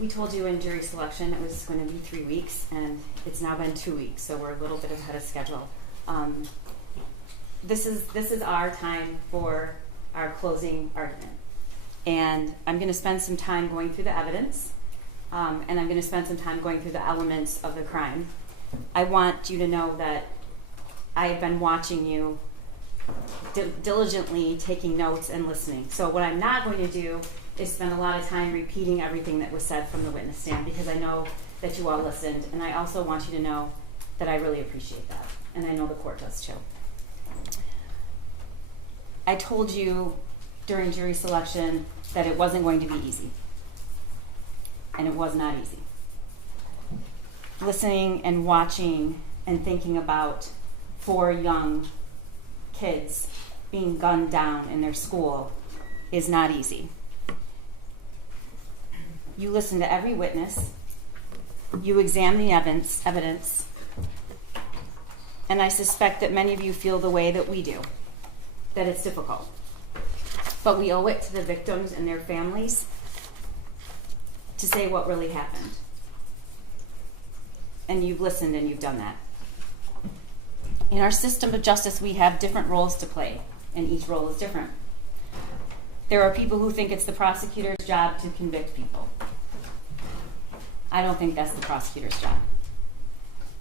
We told you in jury selection it was going to be 3 weeks, and it's now been 2 weeks, so we're a little bit ahead of schedule. This is our time for our closing argument. And I'm going to spend some time going through the evidence, and I'm going to spend some time going through the elements of the crime. I want you to know that I have been watching you diligently, taking notes and listening. So what I'm not going to do is spend a lot of time repeating everything that was said from the witness stand, because I know that you all listened, and I also want you to know that I really appreciate that, and I know the court does too. I told you during jury selection that it wasn't going to be easy, and it was not easy. Listening and watching and thinking about 4 young kids being gunned down in their school is not easy. You listen to every witness, you examine the evidence, and I suspect that many of you feel the way that we do, that it's difficult. But we owe it to the victims and their families to say what really happened. And you've listened and you've done that. In our system of justice, we have different roles to play, and each role is different. There are people who think it's the prosecutor's job to convict people. I don't think that's the prosecutor's job.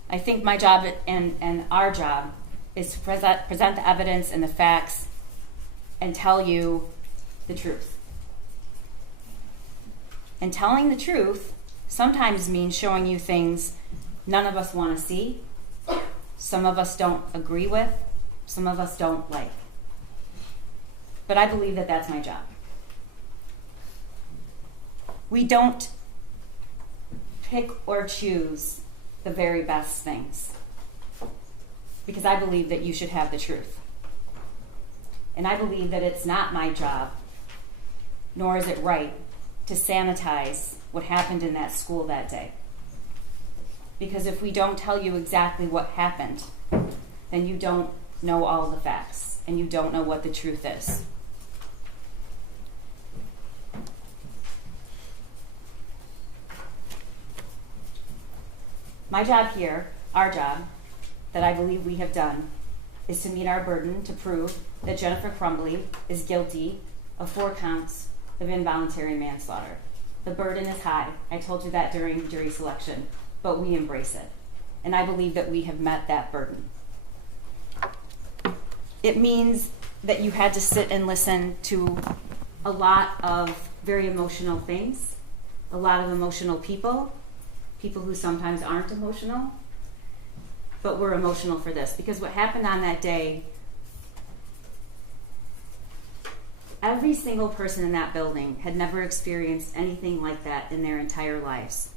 I think my job and our job is to present the evidence and the facts and tell you the truth. And telling the truth sometimes means showing you things none of us want to see, some of us don't agree with, some of us don't like. But I believe that that's my job. We don't pick or choose the very best things, because I believe that you should have the truth. And I believe that it's not my job, nor is it right, to sanitize what happened in that school that day. Because if we don't tell you exactly what happened, then you don't know all the facts, and you don't know what the truth is. My job here, our job, that I believe we have done, is to meet our burden to prove that Jennifer Crumbley is guilty of 4 counts of involuntary manslaughter. The burden is high. I told you that during jury selection, but we embrace it. And I believe that we have met that burden. It means that you had to sit and listen to a lot of very emotional things, a lot of emotional people who sometimes aren't emotional, but were emotional for this. Because what happened on that day, every single person in that building had never experienced anything like that in their entire lives.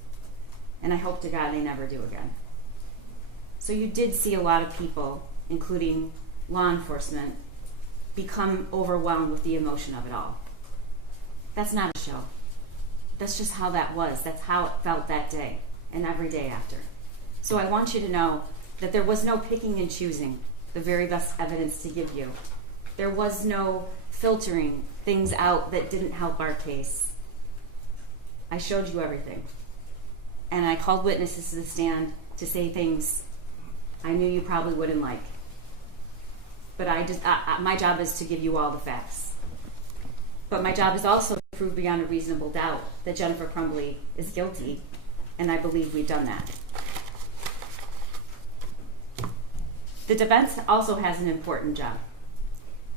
And I hope to God they never do again. So you did see a lot of people, including law enforcement, become overwhelmed with the emotion of it all. That's not a show. That's just how that was. That's how it felt that day and every day after. So I want you to know that there was no picking and choosing the very best evidence to give you. There was no filtering things out that didn't help our case. I showed you everything. And I called witnesses to the stand to say things I knew you probably wouldn't like. But my job is to give you all the facts. But my job is also to prove beyond a reasonable doubt that Jennifer Crumbley is guilty, and I believe we've done that. The defense also has an important job,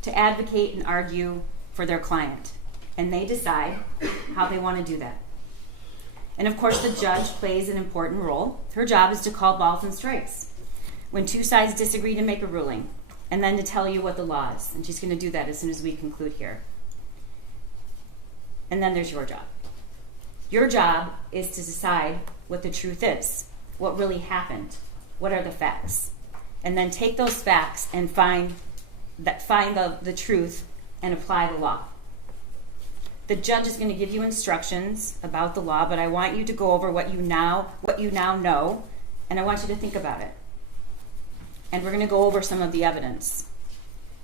to advocate and argue for their client, and they decide how they want to do that. And of course, the judge plays an important role. Her job is to call balls and strikes when 2 sides disagree to make a ruling, and then to tell you what the law is. And she's going to do that as soon as we conclude here. And then there's your job. Your job is to decide what the truth is, what really happened, what are the facts, and then take those facts and find the truth and apply the law. The judge is going to give you instructions about the law, but I want you to go over what you now know, and I want you to think about it. And we're going to go over some of the evidence.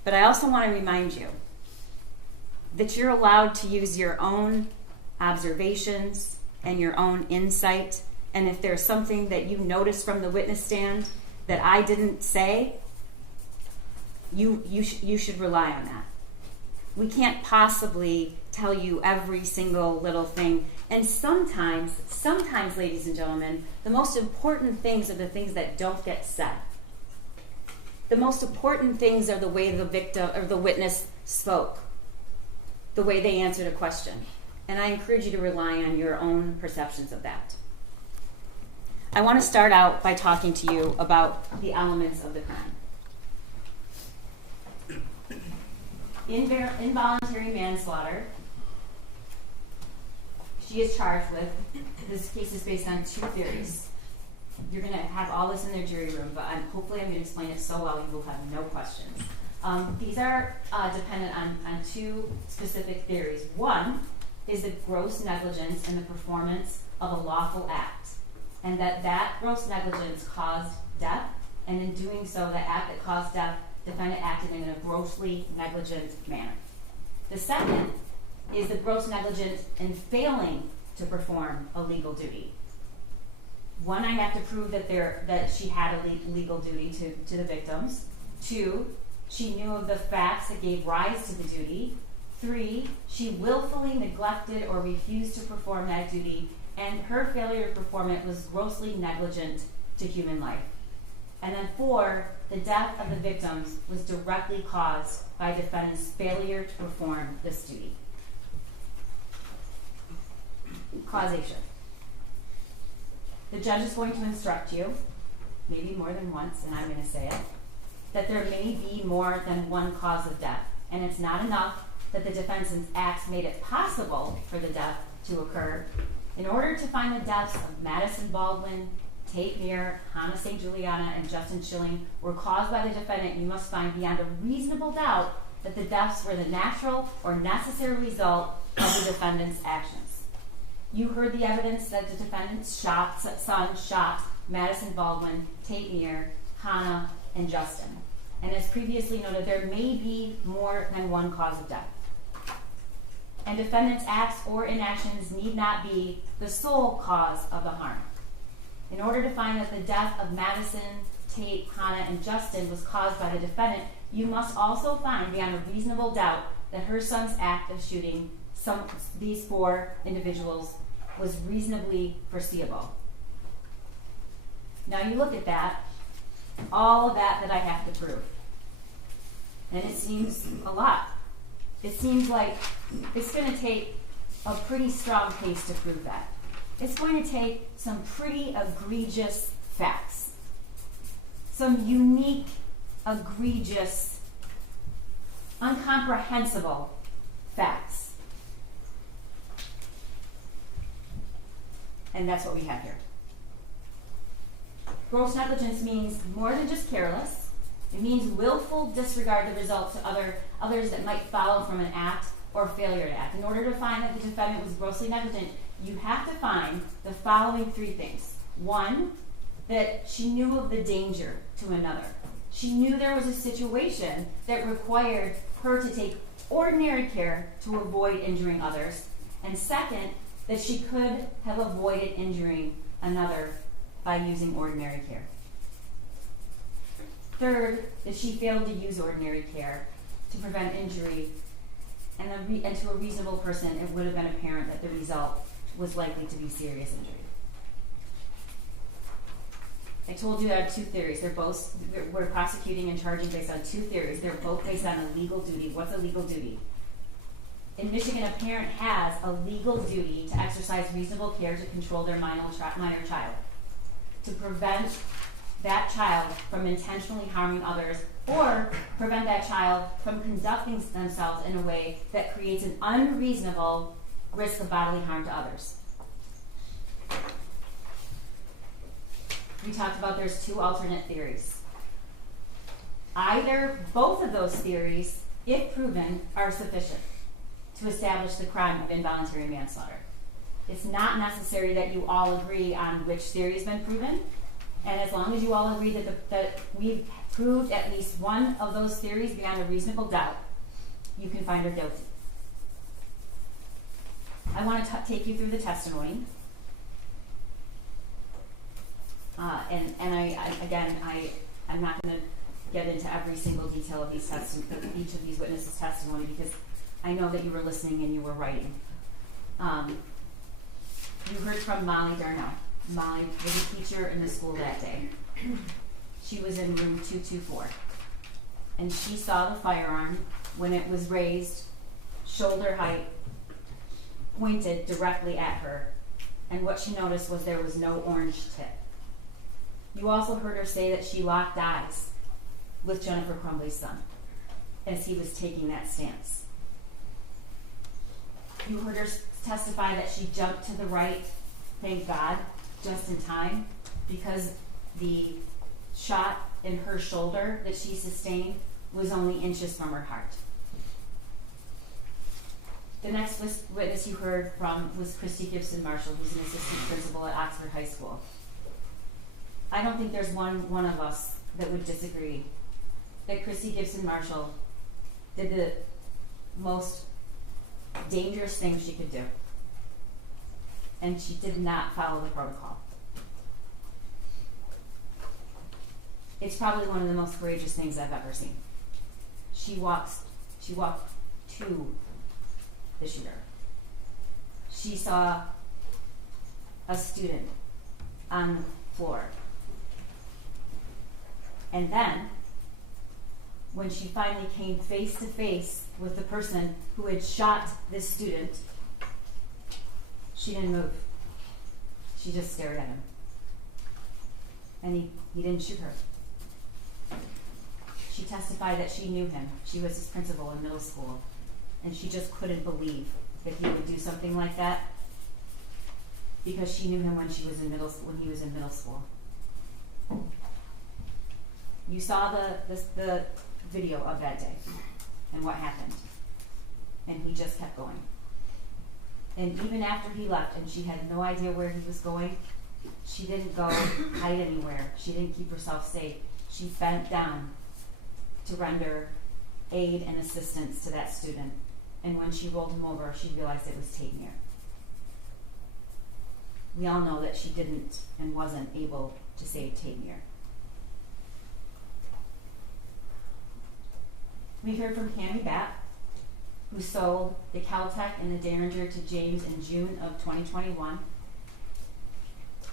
But I also want to remind you that you're allowed to use your own observations, and your own insight. And if there's something that you noticed from the witness stand that I didn't say, you should rely on that. We can't possibly tell you every single little thing. And sometimes, ladies and gentlemen, the most important things are the things that don't get said. The most important things are the way the victim or the witness spoke, the way they answered a question. And I encourage you to rely on your own perceptions of that. I want to start out by talking to you about the elements of the crime. Involuntary manslaughter. She is charged with. This case is based on two theories. You're going to have all this in their jury room, but hopefully I'm going to explain it so well you will have no questions. These are dependent on two specific theories. One is the gross negligence in the performance of a lawful act, and that gross negligence caused death, and in doing so, the act that caused death, defendant acted in a grossly negligent manner. The second is the gross negligence in failing to perform a legal duty. One, I have to prove that she had a legal duty to the victims. Two, she knew of the facts that gave rise to the duty. Three, she willfully neglected or refused to perform that duty, and her failure to perform it was grossly negligent to human life. And then four, the death of the victims was directly caused by defendant's failure to perform this duty. Causation. The judge is going to instruct you, maybe more than once, and I'm going to say it, that there may be more than one cause of death. And it's not enough that the defendant's acts made it possible for the death to occur. In order to find the deaths of Madison Baldwin, Tate Muir, Hannah St. Juliana, and Justin Schilling were caused by the defendant, you must find beyond a reasonable doubt that the deaths were the natural or necessary result of the defendant's actions. You heard the evidence that the defendant's son shot Madison Baldwin, Tate Muir, Hannah, and Justin. And as previously noted, there may be more than one cause of death. And defendant's acts or inactions need not be the sole cause of the harm. In order to find that the death of Madison, Tate, Hannah, and Justin was caused by the defendant, you must also find beyond a reasonable doubt that her son's act of shooting these four individuals was reasonably foreseeable. Now you look at that, all of that I have to prove. And it seems a lot. It seems like it's going to take a pretty strong case to prove that. It's going to take some pretty egregious facts. Some unique, egregious, incomprehensible facts. And that's what we have here. Gross negligence means more than just careless. It means willful disregard of results to others that might follow from an act or failure to act. In order to find that the defendant was grossly negligent, you have to find the following three things. One, that she knew of the danger to another. She knew there was a situation that required her to take ordinary care to avoid injuring others. And second, that she could have avoided injuring another by using ordinary care. Third, that she failed to use ordinary care to prevent injury, and to a reasonable person, it would have been apparent that the result was likely to be serious injury. I told you there are two theories. We're prosecuting and charging based on two theories. They're both based on a legal duty. What's a legal duty? In Michigan, a parent has a legal duty to exercise reasonable care to control their minor child, to prevent that child from intentionally harming others, or prevent that child from conducting themselves in a way that creates an unreasonable risk of bodily harm to others. We talked about there's two alternate theories. Both of those theories, if proven, are sufficient to establish the crime of involuntary manslaughter. It's not necessary that you all agree on which theory has been proven, and as long as you all agree that we've proved at least one of those theories beyond a reasonable doubt, you can find her guilty. I want to take you through the testimony. I'm not going to get into every single detail of each of these witnesses' testimony, because I know that you were listening and you were writing. You heard from Molly Darnell. Molly was a teacher in the school that day. She was in room 224. And she saw the firearm when it was raised, shoulder height, pointed directly at her. And what she noticed was there was no orange tip. You also heard her say that she locked eyes with Jennifer Crumbley's son as he was taking that stance. You heard her testify that she jumped to the right, thank God, just in time, because the shot in her shoulder that she sustained was only inches from her heart. The next witness you heard from was Christy Gibson Marshall, who's an assistant principal at Oxford High School. I don't think there's one of us that would disagree that Christy Gibson Marshall did the most dangerous thing she could do. And she did not follow the protocol. It's probably one of the most courageous things I've ever seen. She walked to the shooter. She saw a student on the floor. And then, when she finally came face to face with the person who had shot this student, she didn't move. She just stared at him. And he didn't shoot her. She testified that she knew him. She was his principal in middle school. And she just couldn't believe that he would do something like that, because she knew him when he was in middle school. You saw the video of that day and what happened. And he just kept going. And even after he left and she had no idea where he was going, she didn't go hide anywhere. She didn't keep herself safe. She bent down to render aid and assistance to that student. And when she rolled him over, she realized it was Taymir. We all know that she didn't and wasn't able to save Taymir. We heard from Cammie Batt, who sold the Caltech and the Derringer to James in June of 2021.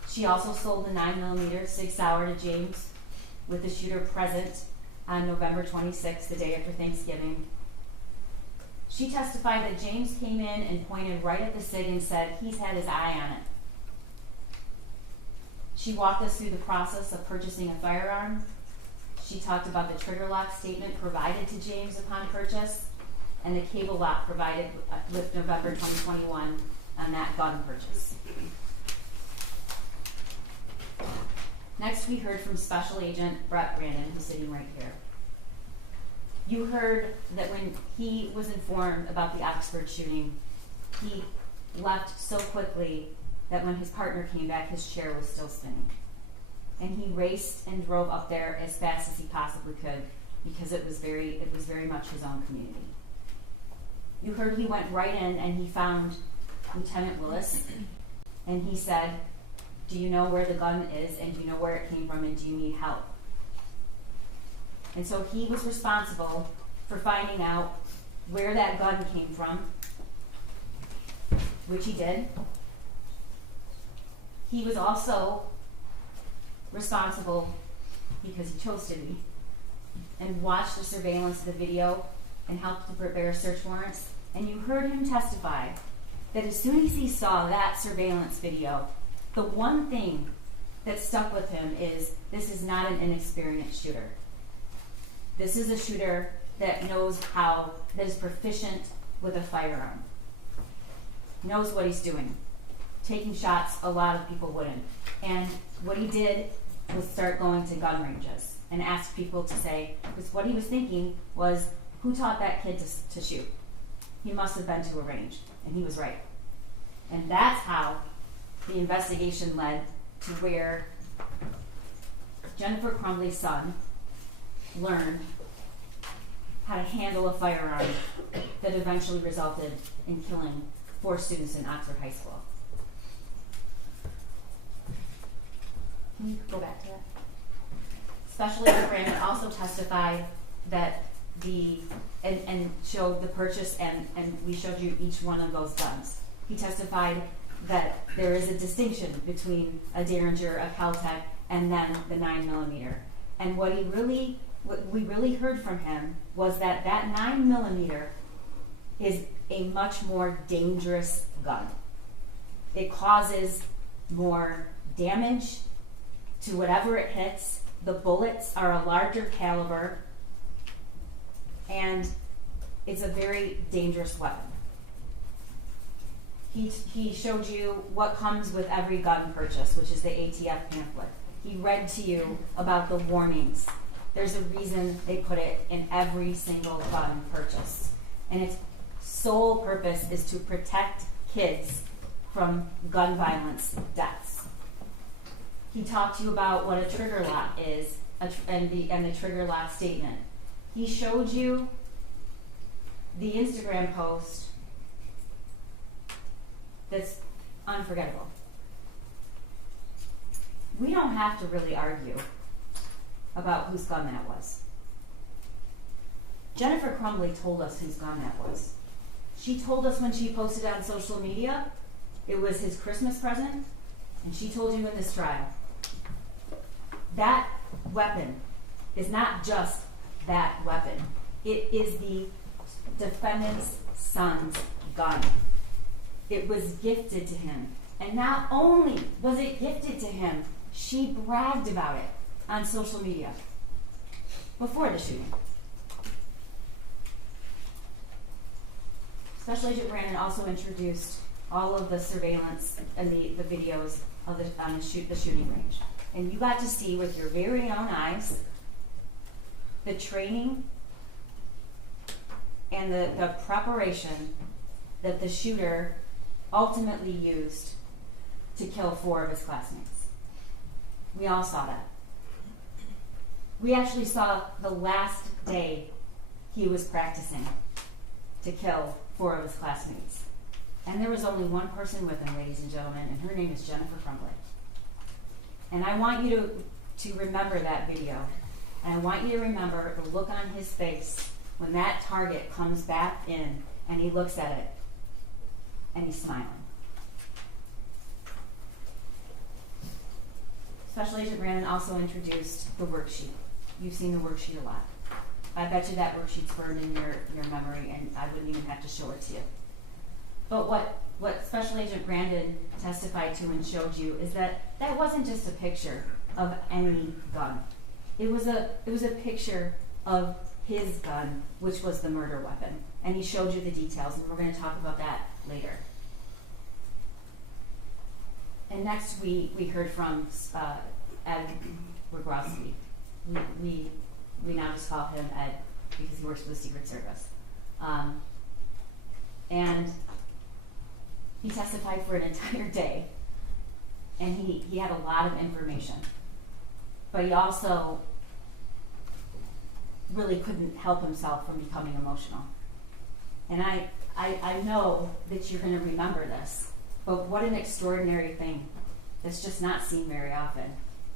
She also sold the 9mm Sig Sauer to James with the shooter present on November 26th, the day after Thanksgiving. She testified that James came in and pointed right at the Sig and said he's had his eye on it. She walked us through the process of purchasing a firearm. She talked about the trigger lock statement provided to James upon purchase and the cable lock provided with November 2021 on that gun purchase. Next, we heard from Special Agent Brett Brandon, who's sitting right here. You heard that when he was informed about the Oxford shooting, he left so quickly that when his partner came back, his chair was still spinning. And he raced and drove up there as fast as he possibly could, because it was very much his own community. You heard he went right in and he found Lieutenant Willis, and he said, "Do you know where the gun is, and do you know where it came from, and do you need help?" And so he was responsible for finding out where that gun came from, which he did. He was also responsible, because he chose to be, and watched the surveillance of the video and helped to prepare search warrants. And you heard him testify that as soon as he saw that surveillance video, the one thing that stuck with him is, this is not an inexperienced shooter. This is a shooter that is proficient with a firearm, knows what he's doing. Taking shots, a lot of people wouldn't. And what he did was start going to gun ranges and ask people to say, because what he was thinking was, who taught that kid to shoot? He must have been to a range, and he was right. And that's how the investigation led to where Jennifer Crumbley's son learned how to handle a firearm that eventually resulted in killing 4 students in Oxford High School. Can you go back to that? Special Agent Brandon also testified that and showed the purchase, and we showed you each one of those guns. He testified that there is a distinction between a Derringer, a Caltech, and then the 9mm. And what we really heard from him was that 9mm is a much more dangerous gun. It causes more damage to whatever it hits. The bullets are a larger caliber, and it's a very dangerous weapon. He showed you what comes with every gun purchase, which is the ATF pamphlet. He read to you about the warnings. There's a reason they put it in every single gun purchase. And its sole purpose is to protect kids from gun violence deaths. He talked to you about what a trigger lock is and the trigger lock statement. He showed you the Instagram post that's unforgettable. We don't have to really argue about whose gun that was. Jennifer Crumbley told us whose gun that was. She told us when she posted on social media it was his Christmas present, and she told you in this trial. That weapon is not just that weapon. It is the defendant's son's gun. It was gifted to him. And not only was it gifted to him, she bragged about it on social media before the shooting. Special Agent Brandon also introduced all of the surveillance and the videos of the shooting range. And you got to see with your very own eyes the training and the preparation that the shooter ultimately used to kill 4 of his classmates. We all saw that. We actually saw the last day he was practicing to kill 4 of his classmates. And there was only one person with him, ladies and gentlemen, and her name is Jennifer Crumbley. And I want you to remember that video. And I want you to remember the look on his face when that target comes back in and he looks at it and he's smiling. Special Agent Brandon also introduced the worksheet. You've seen the worksheet a lot. I bet you that worksheet's burned in your memory, and I wouldn't even have to show it to you. But what Special Agent Brandon testified to and showed you is that wasn't just a picture of any gun. It was a picture of his gun, which was the murder weapon. And he showed you the details, and we're going to talk about that later. And next we heard from Ed Wygrowski. We now just call him Ed because he works for the Secret Service. And he testified for an entire day, and he had a lot of information. But he also really couldn't help himself from becoming emotional. And I know that you're going to remember this, but what an extraordinary thing that's just not seen very often.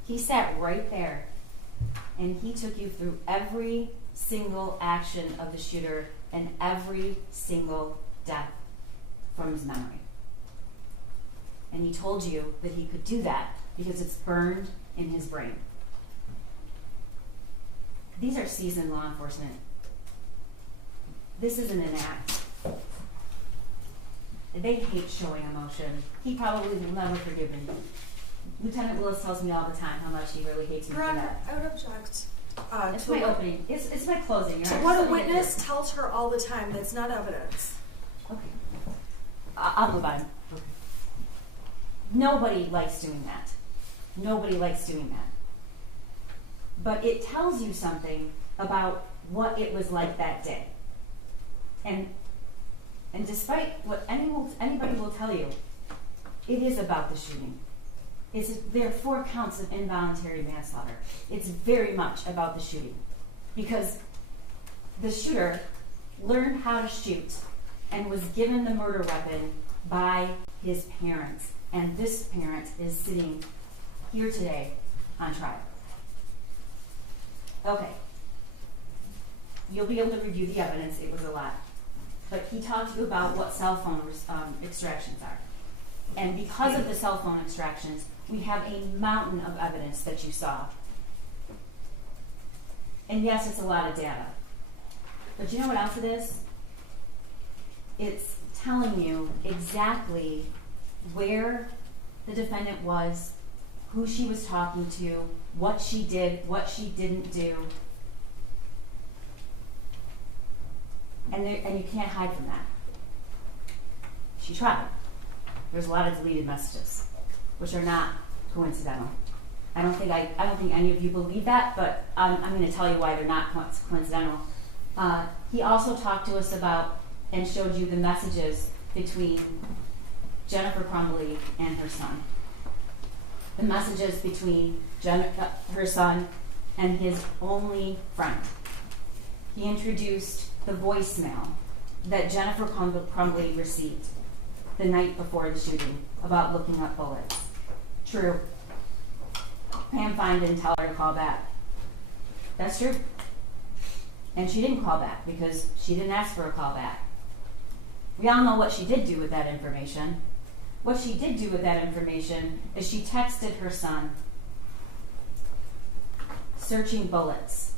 He sat right there, and he took you through every single action of the shooter and every single death from his memory. And he told you that he could do that because it's burned in his brain. These are seasoned law enforcement. This isn't an act. They hate showing emotion. He probably will never forgive me. Lieutenant Willis tells me all the time how much he really hates me for that. I would object. It's my opening. It's my closing. To what a witness tells her all the time. That's not evidence. Okay. I'll move on. Okay. Nobody likes doing that. Nobody likes doing that. But it tells you something about what it was like that day. And despite what anybody will tell you, it is about the shooting. There are 4 counts of involuntary manslaughter. It's very much about the shooting. Because the shooter learned how to shoot and was given the murder weapon by his parents. And this parent is sitting here today on trial. Okay. You'll be able to review the evidence. It was a lot. But he talked to you about what cell phone extractions are. And because of the cell phone extractions, we have a mountain of evidence that you saw. And yes, it's a lot of data. But you know what else it is? It's telling you exactly where the defendant was, who she was talking to, what she did, what she didn't do. And you can't hide from that. She tried. There's a lot of deleted messages, which are not coincidental. I don't think any of you believe that, but I'm going to tell you why they're not coincidental. He also talked to us about and showed you the messages between Jennifer Crumbley and her son. The messages between her son and his only friend. He introduced the voicemail that Jennifer Crumbley received the night before the shooting about looking up bullets. True. Pam Fine didn't tell her to call back. That's true. And she didn't call back because she didn't ask for a call back. We all know what she did do with that information. What she did do with that information is she texted her son, searching bullets.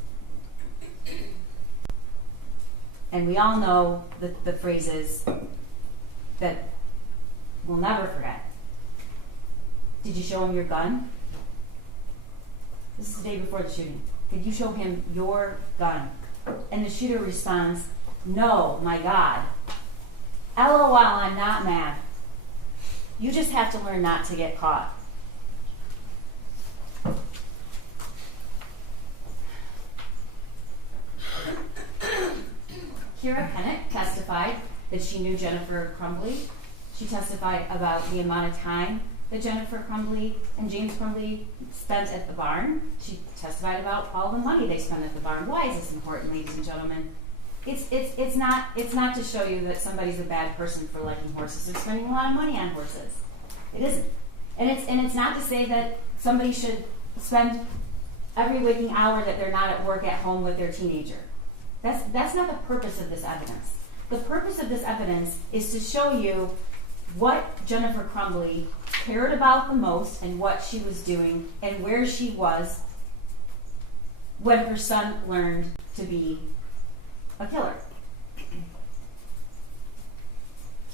And we all know the phrases that we'll never forget. Did you show him your gun? This is the day before the shooting. Did you show him your gun? And the shooter responds, no, my God. LOL, I'm not mad. You just have to learn not to get caught. Kira Pennick testified that she knew Jennifer Crumbley. She testified about the amount of time that Jennifer Crumbley and James Crumbley spent at the barn. She testified about all the money they spent at the barn. Why is this important, ladies and gentlemen? It's not to show you that somebody's a bad person for liking horses or spending a lot of money on horses. It isn't. And it's not to say that somebody should spend every waking hour that they're not at work at home with their teenager. That's not the purpose of this evidence. The purpose of this evidence is to show you what Jennifer Crumbley cared about the most and what she was doing and where she was when her son learned to be a killer.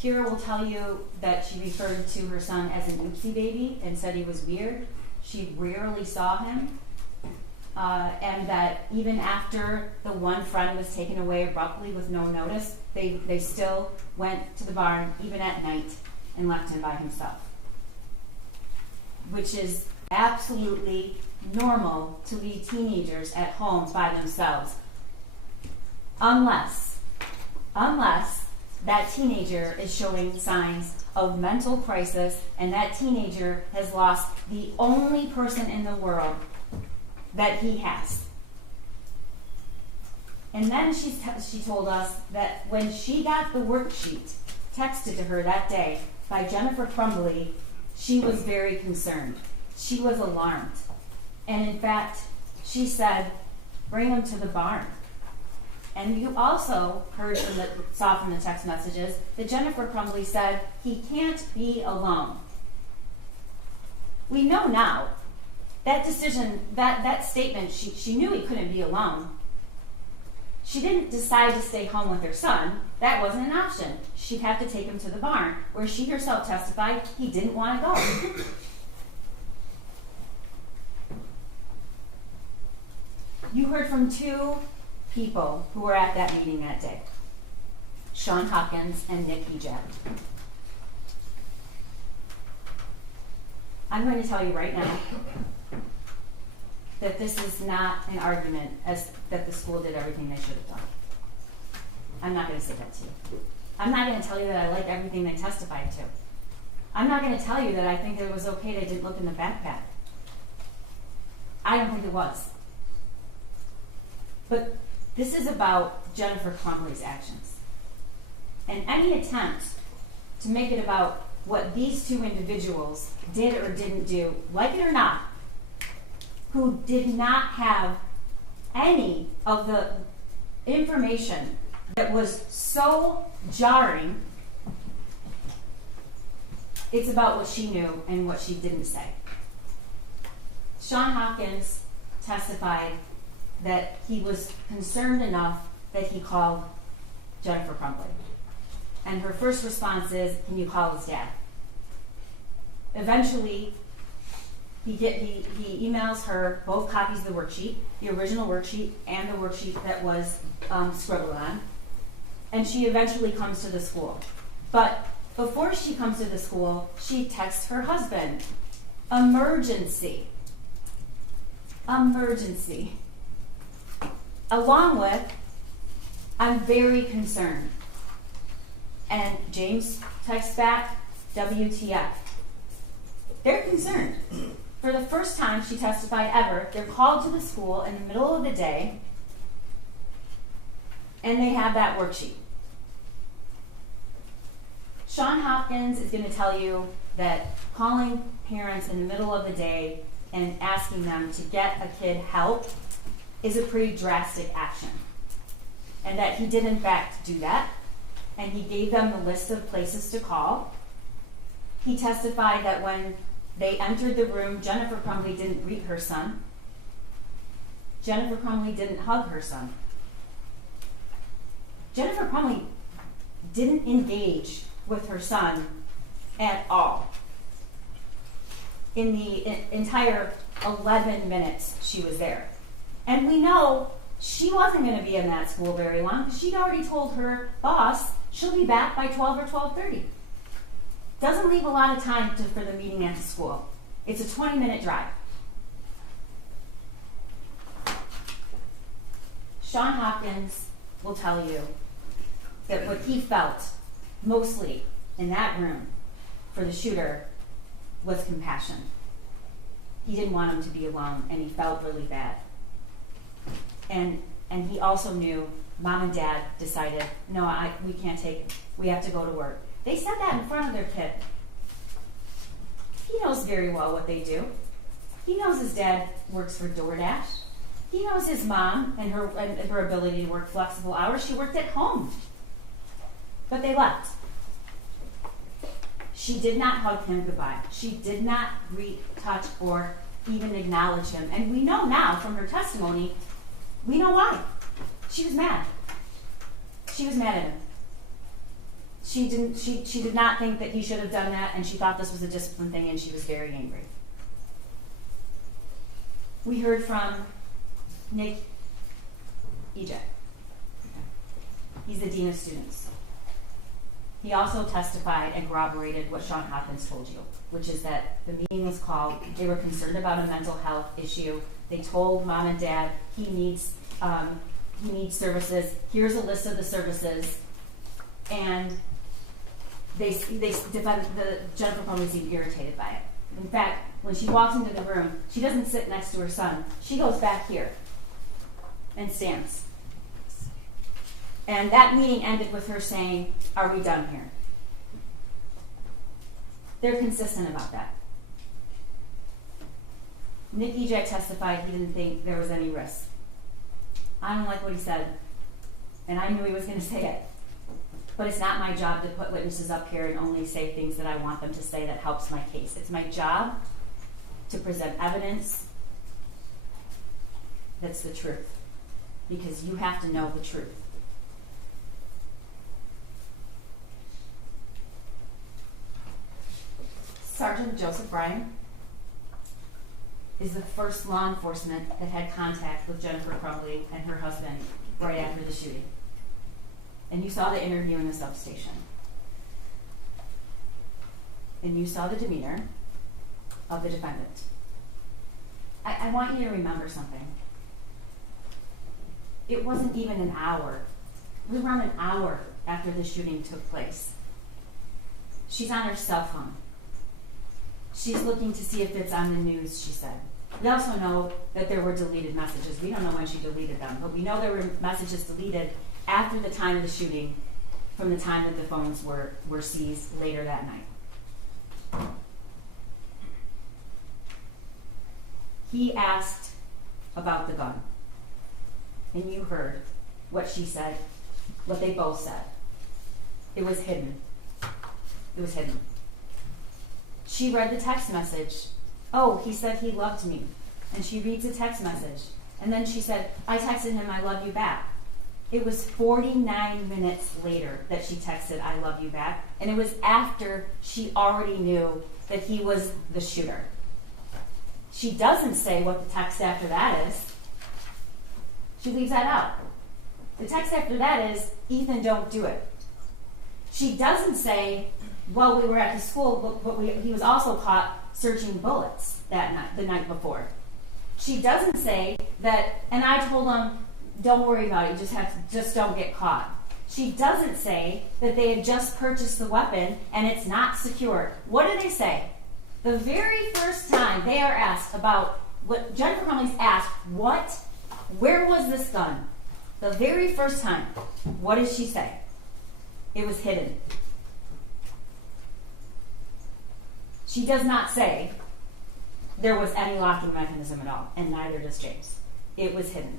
Kira will tell you that she referred to her son as an oopsie baby and said he was weird. She rarely saw him. And that even after the one friend was taken away abruptly with no notice, they still went to the barn, even at night, and left him by himself. Which is absolutely normal to leave teenagers at home by themselves. Unless that teenager is showing signs of mental crisis and that teenager has lost the only person in the world that he has. And then she told us that when she got the worksheet texted to her that day by Jennifer Crumbley, she was very concerned. She was alarmed. And in fact, she said, bring him to the barn. And you also saw from the text messages that Jennifer Crumbley said, he can't be alone. We know now that decision, that statement, she knew he couldn't be alone. She didn't decide to stay home with her son. That wasn't an option. She'd have to take him to the barn, where she herself testified he didn't want to go. You heard from two people who were at that meeting that day, Sean Hopkins and Nick Ejab. I'm going to tell you right now that this is not an argument that the school did everything they should have done. I'm not going to say that to you. I'm not going to tell you that I like everything they testified to. I'm not going to tell you that I think it was okay they didn't look in the backpack. I don't think it was. But this is about Jennifer Crumbley's actions. And any attempt to make it about what these two individuals did or didn't do, like it or not, who did not have any of the information that was so jarring. It's about what she knew and what she didn't say. Sean Hopkins testified that he was concerned enough that he called Jennifer Crumbley. And her first response is, "Can you call his dad?" Eventually, he emails her both copies of the worksheet, the original worksheet and the worksheet that was scribbled on. And she eventually comes to the school. But before she comes to the school, she texts her husband, "Emergency. Emergency." Along with, "I'm very concerned." And James texts back, "WTF." They're concerned. For the first time, she testified ever, they're called to the school in the middle of the day, and they have that worksheet. Sean Hopkins is going to tell you that calling parents in the middle of the day and asking them to get a kid help is a pretty drastic action. And that he did in fact do that, and he gave them the list of places to call. He testified that when they entered the room, Jennifer Crumbley didn't greet her son. Jennifer Crumbley didn't hug her son. Jennifer Crumbley didn't engage with her son at all in the entire 11 minutes she was there. And we know she wasn't going to be in that school very long because she'd already told her boss she'll be back by 12 or 12:30. Doesn't leave a lot of time for the meeting at the school. It's a 20-minute drive. Sean Hopkins will tell you that what he felt mostly in that room for the shooter was compassion. He didn't want him to be alone, and he felt really bad. And he also knew Mom and Dad decided, no, we can't take it. We have to go to work. They said that in front of their kid. He knows very well what they do. He knows his dad works for DoorDash. He knows his mom and her ability to work flexible hours. She worked at home. But they left. She did not hug him goodbye. She did not greet, touch, or even acknowledge him. And we know now from her testimony, we know why. She was mad. She was mad at him. She did not think that he should have done that, and she thought this was a discipline thing, and she was very angry. We heard from Nick Ejek. He's the Dean of Students. He also testified and corroborated what Sean Hopkins told you, which is that the meeting was called, they were concerned about a mental health issue. They told Mom and Dad he needs services. Here's a list of the services. And Jennifer Crumbley seemed irritated by it. In fact, when she walks into the room, she doesn't sit next to her son. She goes back here and stands. And that meeting ended with her saying, "Are we done here?" They're consistent about that. Nick Ejek testified he didn't think there was any risk. I don't like what he said, and I knew he was going to say it. But it's not my job to put witnesses up here and only say things that I want them to say that helps my case. It's my job to present evidence that's the truth, because you have to know the truth. Sergeant Joseph Bryan is the first law enforcement that had contact with Jennifer Crumbley and her husband right after the shooting. And you saw the interview in the substation. And you saw the demeanor of the defendant. I want you to remember something. It wasn't even an hour. It was around an hour after the shooting took place. She's on her cell phone. She's looking to see if it's on the news, she said. We also know that there were deleted messages. We don't know when she deleted them, but we know there were messages deleted after the time of the shooting, from the time that the phones were seized later that night. he asked about the gun. And you heard what she said, what they both said. It was hidden. It was hidden. She read the text message. Oh, he said he loved me. And she reads the text message. And then she said, I texted him, I love you back. It was 49 minutes later that she texted, I love you back. And it was after she already knew that he was the shooter. She doesn't say what the text after that is. She leaves that out. The text after that is, Ethan, don't do it. She doesn't say, well, we were at the school, but he was also caught searching bullets that night, the night before. She doesn't say that, and I told him, don't worry about it, just don't get caught. She doesn't say that they had just purchased the weapon and it's not secured. What do they say? The very first time they are asked about what Jennifer Crumbley's asked, where was this gun? The very first time, what does she say? It was hidden. She does not say there was any locking mechanism at all, and neither does James. It was hidden.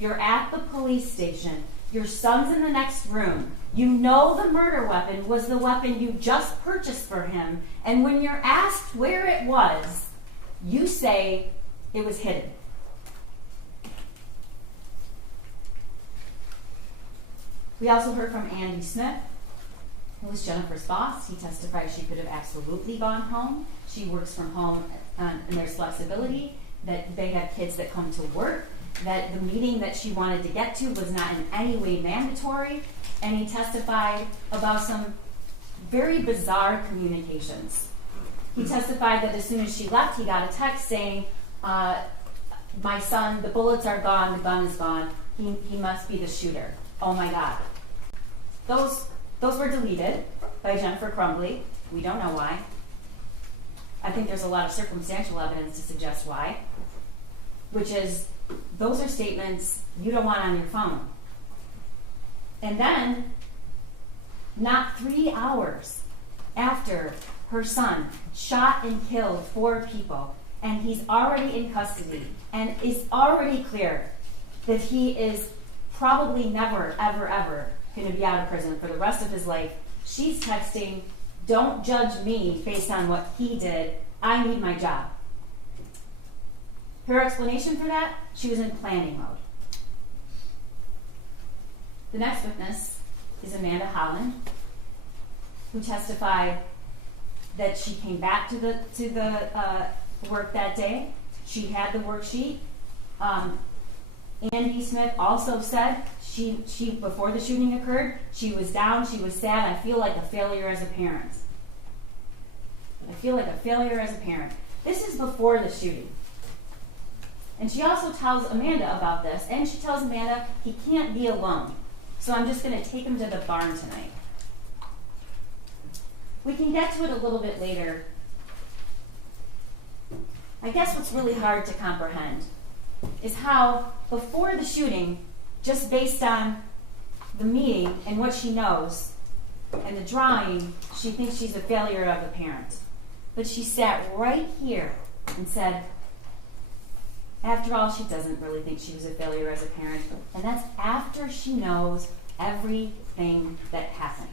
You're at the police station. Your son's in the next room. You know the murder weapon was the weapon you just purchased for him, and when you're asked where it was, you say it was hidden. We also heard from Andy Smith, who was Jennifer's boss. He testified she could have absolutely gone home. She works from home, and there's flexibility, that they have kids that come to work, that the meeting that she wanted to get to was not in any way mandatory, and he testified about some very bizarre communications. He testified that as soon as she left, he got a text saying, my son, the bullets are gone, the gun is gone, he must be the shooter. Oh my God. Those were deleted by Jennifer Crumbley. We don't know why. I think there's a lot of circumstantial evidence to suggest why, which is those are statements you don't want on your phone. And then, not 3 hours after her son shot and killed 4 people, and he's already in custody, and it's already clear that he is probably never, ever, ever going to be out of prison for the rest of his life, she's texting, don't judge me based on what he did. I need my job. Her explanation for that, she was in planning mode. The next witness is Amanda Holland, who testified that she came back to the work that day. She had the worksheet. Andy Smith also said she before the shooting occurred, she was down, she was sad. I feel like a failure as a parent. I feel like a failure as a parent. This is before the shooting. And she also tells Amanda about this, and she tells Amanda he can't be alone. So I'm just going to take him to the barn tonight. We can get to it a little bit later. I guess what's really hard to comprehend is how, before the shooting, just based on the meeting and what she knows and the drawing, she thinks she's a failure of a parent. But she sat right here and said, after all, she doesn't really think she was a failure as a parent. And that's after she knows everything that happened.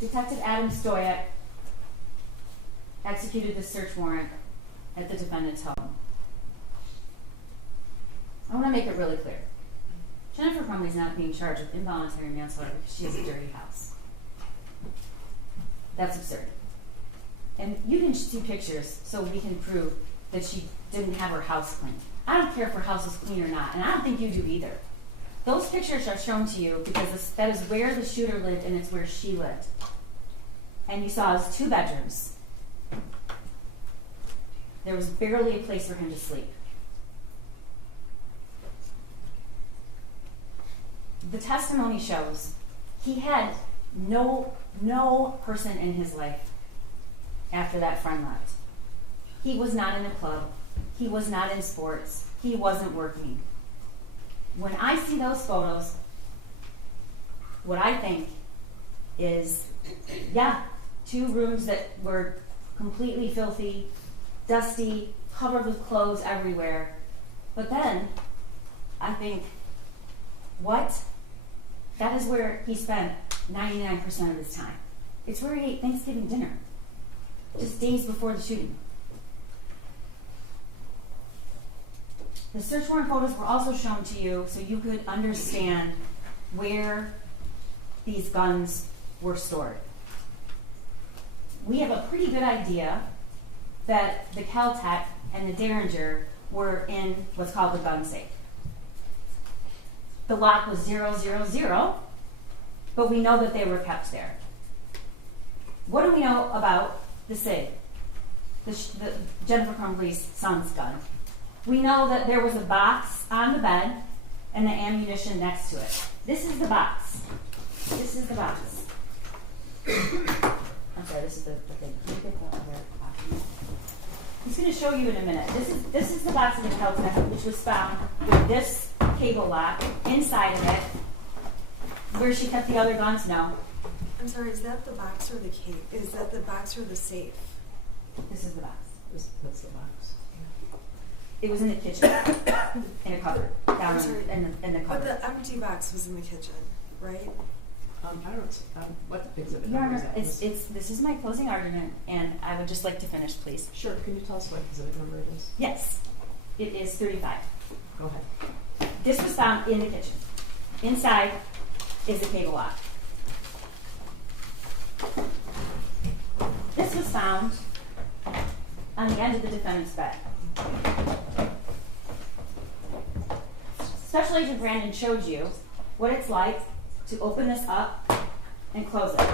Detective Adam Stoyak executed the search warrant at the defendant's home. I want to make it really clear. Jennifer Crumbley is not being charged with involuntary manslaughter because she has a dirty house. That's absurd. And you can see pictures so we can prove that she didn't have her house clean. I don't care if her house is clean or not, and I don't think you do either. Those pictures are shown to you because that is where the shooter lived and it's where she lived. And you saw his 2 bedrooms. There was barely a place for him to sleep. The testimony shows he had no person in his life after that friend left. He was not in a club. He was not in sports. He wasn't working. When I see those photos, what I think is, yeah, 2 rooms that were completely filthy, dusty, covered with clothes everywhere. But then, I think, what? That is where he spent 99% of his time. It's where he ate Thanksgiving dinner, just days before the shooting. The search warrant photos were also shown to you so you could understand where these guns were stored. We have a pretty good idea that the Kel-Tec and the Derringer were in what's called the gun safe. The lock was 000, but we know that they were kept there. What do we know about the SIG, the Jennifer Crumbley's son's gun? We know that there was a box on the bed and the ammunition next to it. This is the box. This is the box. I'm sorry, this is the thing. Can you get the other copy? I'm just going to show you in a minute. This is the box of the Kel-Tec, which was found with this cable lock inside of it. Where she kept the other guns? No. I'm sorry, is that the box or the case? Is that the box or the safe? This is the box. What's the box? It was in the kitchen, in a cupboard, down in the But cupboard. the empty box was in the kitchen, right? I don't. What exhibit Your number Honor, is that? this is my closing argument, and I would just like to finish, please. Sure. Can you tell us what exhibit number it is? Yes, it is 35. Go ahead. This was found in the kitchen. Inside is the cable lock. This was found on the end of the defendant's bed. Special Agent Brandon showed you what it's like to open this up and close it.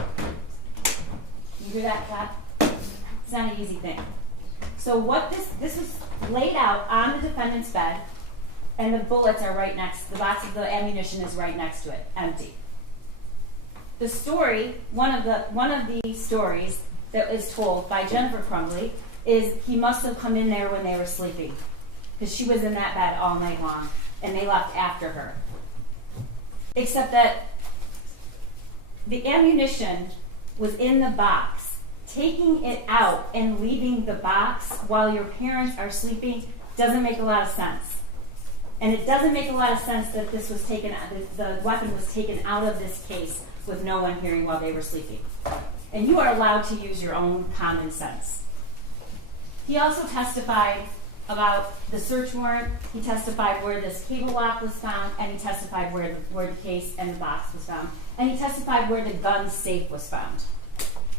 You hear that clap? It's not an easy thing. So what this was laid out on the defendant's bed, and the bullets are right next, the box of the ammunition is right next to it, empty. The story, one of the stories that is told by Jennifer Crumbley is he must have come in there when they were sleeping, because she was in that bed all night long, and they left after her. Except that the ammunition was in the box. Taking it out and leaving the box while your parents are sleeping doesn't make a lot of sense. And it doesn't make a lot of sense that this was taken, the weapon was taken out of this case with no one hearing while they were sleeping. And you are allowed to use your own common sense. He also testified about the search warrant. He testified where this cable lock was found, and he testified where the case and the box was found. And he testified where the gun safe was found.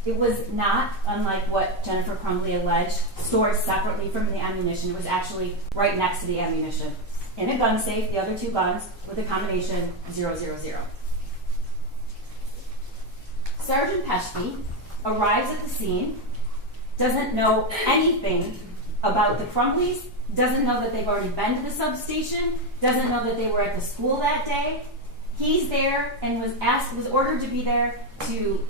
It was not, unlike what Jennifer Crumbley alleged, stored separately from the ammunition. It was actually right next to the ammunition. In a gun safe, the other 2 guns with a combination 000. Sergeant Peschke arrives at the scene, doesn't know anything about the Crumbleys, doesn't know that they've already been to the substation, doesn't know that they were at the school that day. He's there and was ordered to be there to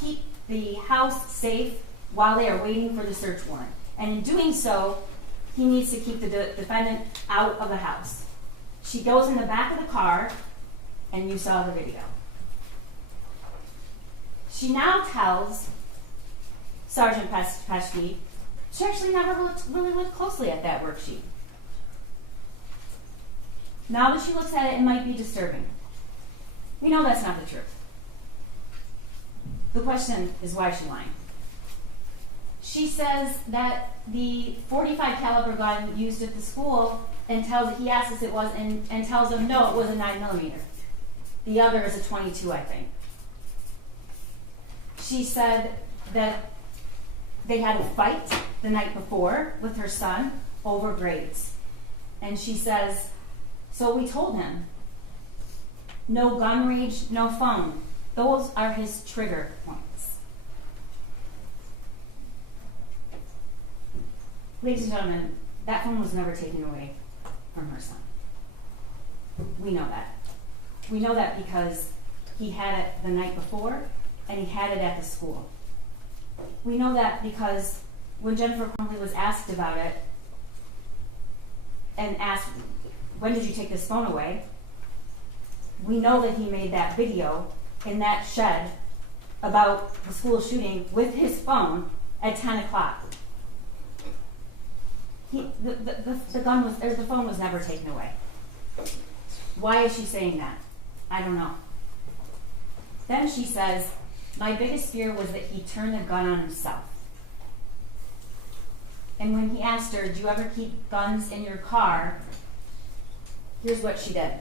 keep the house safe while they are waiting for the search warrant. And in doing so, he needs to keep the defendant out of the house. She goes in the back of the car, and you saw the video. She now tells Sergeant Peschke she actually never really looked closely at that worksheet. Now that she looks at it, it might be disturbing. We know that's not the truth. The question is, why is she lying? She says that the .45 caliber gun used at the school, and he asks us it was, and tells him no, it was a 9mm. The other is a .22, I think. She said that they had a fight the night before with her son over grades. And she says, so we told him, no gun range, no phone. Those are his trigger points. Ladies and gentlemen, that phone was never taken away from her son. We know that. We know that because he had it the night before, and he had it at the school. We know that because when Jennifer Crumbley was asked about it, and asked, when did you take this phone away? We know that he made that video in that shed about the school shooting with his phone at 10 o'clock. The gun was, or the phone was never taken away. Why is she saying that? I don't know. Then she says, my biggest fear was that he turned the gun on himself. And when he asked her, do you ever keep guns in your car? Here's what she did.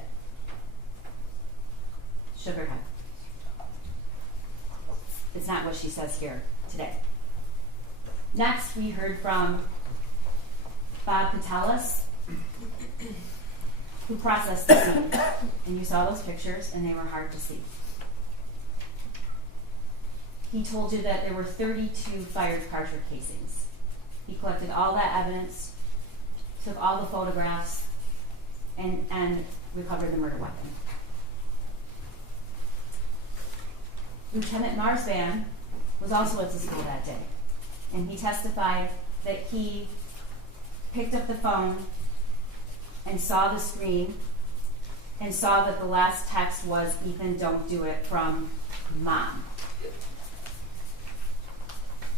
Shook her head. It's not what she says here today. Next, we heard from Bob Patelis, who processed the scene. And you saw those pictures, and they were hard to see. He told you that there were 32 fired cartridge casings. He collected all that evidence, took all the photographs, and recovered the murder weapon. Lieutenant Marsvan was also at the school that day, and he testified that he picked up the phone and saw the screen and saw that the last text was, Ethan, don't do it, from Mom.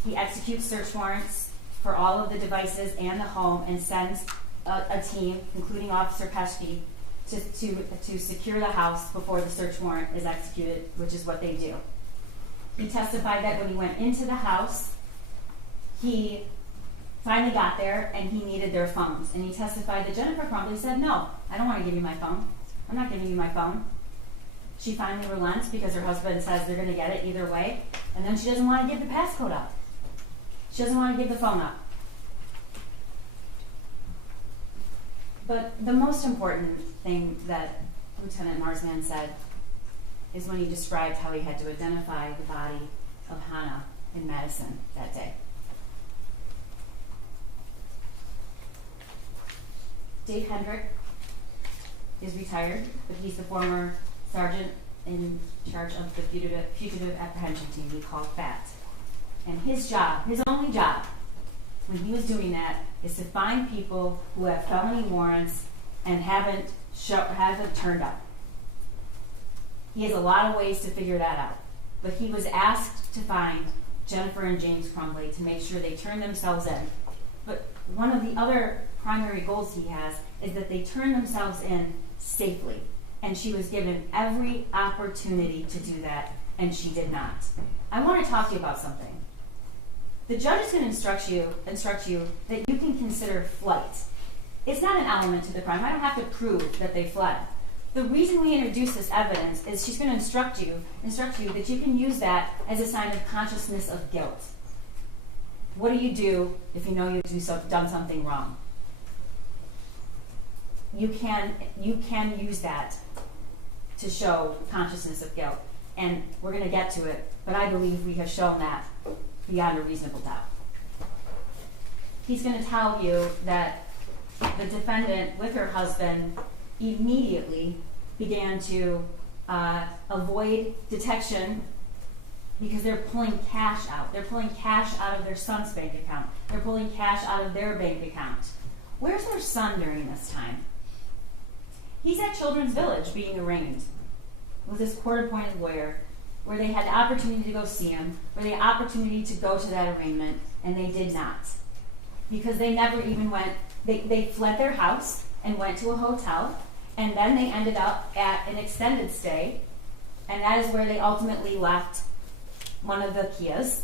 He executes search warrants for all of the devices and the home and sends a team, including Officer Pesky, to secure the house before the search warrant is executed, which is what they do. He testified that when he went into the house, he finally got there and he needed their phones. And he testified that Jennifer Crumbley said, no, I don't want to give you my phone. I'm not giving you my phone. She finally relents because her husband says they're going to get it either way. And then she doesn't want to give the passcode up. She doesn't want to give the phone up. But the most important thing that Lieutenant Marsman said is when he described how he had to identify the body of Hannah in Madison that day. Dave Hendrick is retired, but he's the former sergeant in charge of the fugitive apprehension team we call FAT. And his job, his only job, when he was doing that, is to find people who have felony warrants and haven't turned up. He has a lot of ways to figure that out. But he was asked to find Jennifer and James Crumbley to make sure they turn themselves in. But one of the other primary goals he has is that they turn themselves in safely. And she was given every opportunity to do that, and she did not. I want to talk to you about something. The judge is going to instruct you that you can consider flight. It's not an element to the crime. I don't have to prove that they fled. The reason we introduce this evidence is she's going to instruct you that you can use that as a sign of consciousness of guilt. What do you do if you know you've done something wrong? You can use that to show consciousness of guilt. And we're going to get to it, but I believe we have shown that beyond a reasonable doubt. He's going to tell you that the defendant, with her husband, immediately began to avoid detection because they're pulling cash out. They're pulling cash out of their son's bank account. They're pulling cash out of their bank account. Where's their son during this time? He's at Children's Village being arraigned with his court-appointed lawyer, where they had the opportunity to go see him, where they had the opportunity to go to that arraignment, and they did not. Because they never even went, they fled their house and went to a hotel, and then they ended up at an extended stay, and that is where they ultimately left one of the Kias,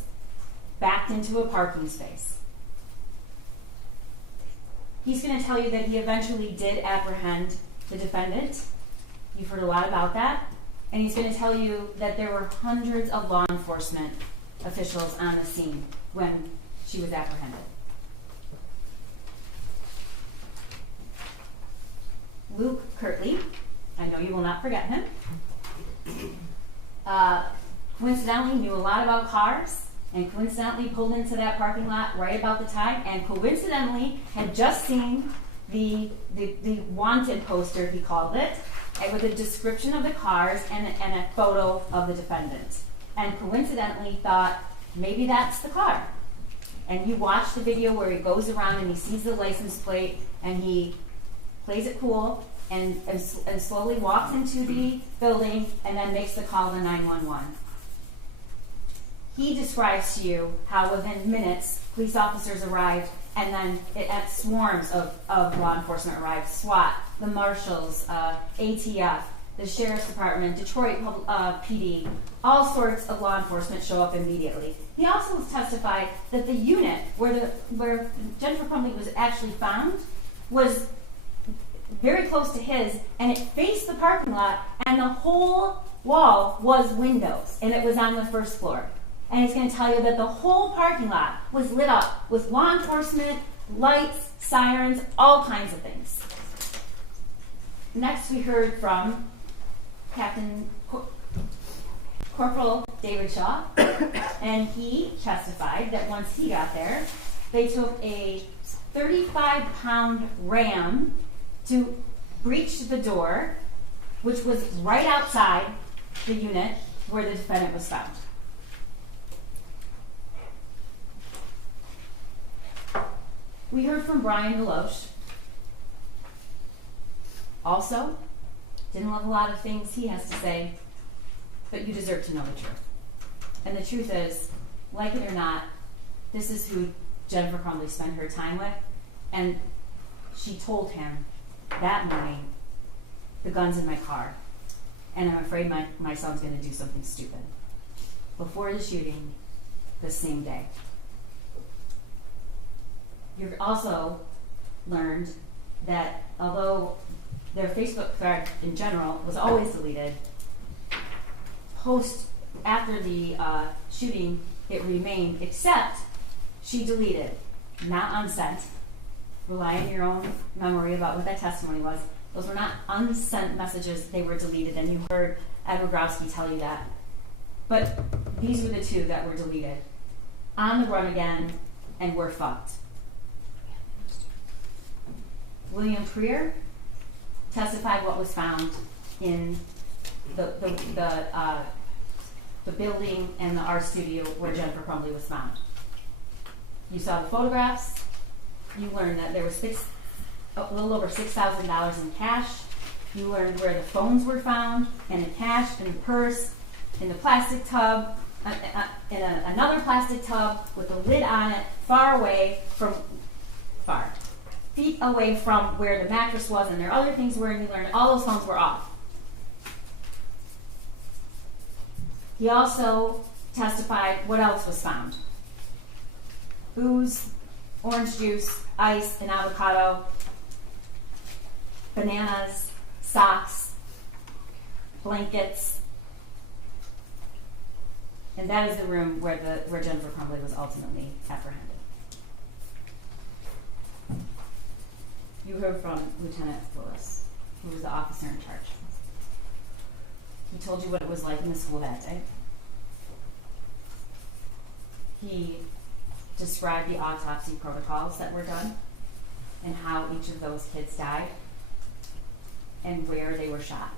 backed into a parking space. He's going to tell you that he eventually did apprehend the defendant. You've heard a lot about that. And he's going to tell you that there were hundreds of law enforcement officials on the scene when she was apprehended. Luke Kirtley, I know you will not forget him, coincidentally knew a lot about cars and coincidentally pulled into that parking lot right about the time and coincidentally had just seen the wanted poster, he called it, with a description of the cars and a photo of the defendant. And coincidentally thought, maybe that's the car. And you watch the video where he goes around and he sees the license plate and he plays it cool and slowly walks into the building and then makes the call to 911. he describes to you how within minutes, police officers arrived, and then swarms of law enforcement arrived. SWAT, the marshals, ATF, the sheriff's department, Detroit PD, all sorts of law enforcement show up immediately. He also testified that the unit where Jennifer Crumbley was actually found was very close to his, and it faced the parking lot, and the whole wall was windows, and it was on the first floor. And he's going to tell you that the whole parking lot was lit up with law enforcement, lights, sirens, all kinds of things. Next, we heard from Corporal David Shaw, and he testified that once he got there, they took a 35-pound ram to breach the door, which was right outside the unit where the defendant was found. We heard from Brian Deloche. Also, didn't love a lot of things he has to say, but you deserve to know the truth. And the truth is, like it or not, this is who Jennifer Crumbley spent her time with, and she told him that morning, the gun's in my car, and I'm afraid my son's going to do something stupid. Before the shooting, the same day. You've also learned that although their Facebook thread in general was always deleted, after the shooting, it remained, except she deleted, not unsent. Rely on your own memory about what that testimony was. Those were not unsent messages, they were deleted, and you heard Ed Rogrowski tell you that. But these were the two that were deleted. On the run again, and we're fucked. William Freer testified what was found in the building and the art studio where Jennifer Crumbley was found. You saw the photographs. You learned that there was a little over $6,000 in cash. You learned where the phones were found, and the cash, and the purse, in the plastic tub, in another plastic tub with a lid on it, feet away from where the mattress was, and there are other things where you learned all those phones were off. He also testified what else was found. Booze, orange juice, ice, and avocado, bananas, socks, blankets, and that is the room where Jennifer Crumbley was ultimately apprehended. You heard from Lieutenant Willis, who was the officer in charge. He told you what it was like in the school that day. He described the autopsy protocols that were done and how each of those kids died and where they were shot.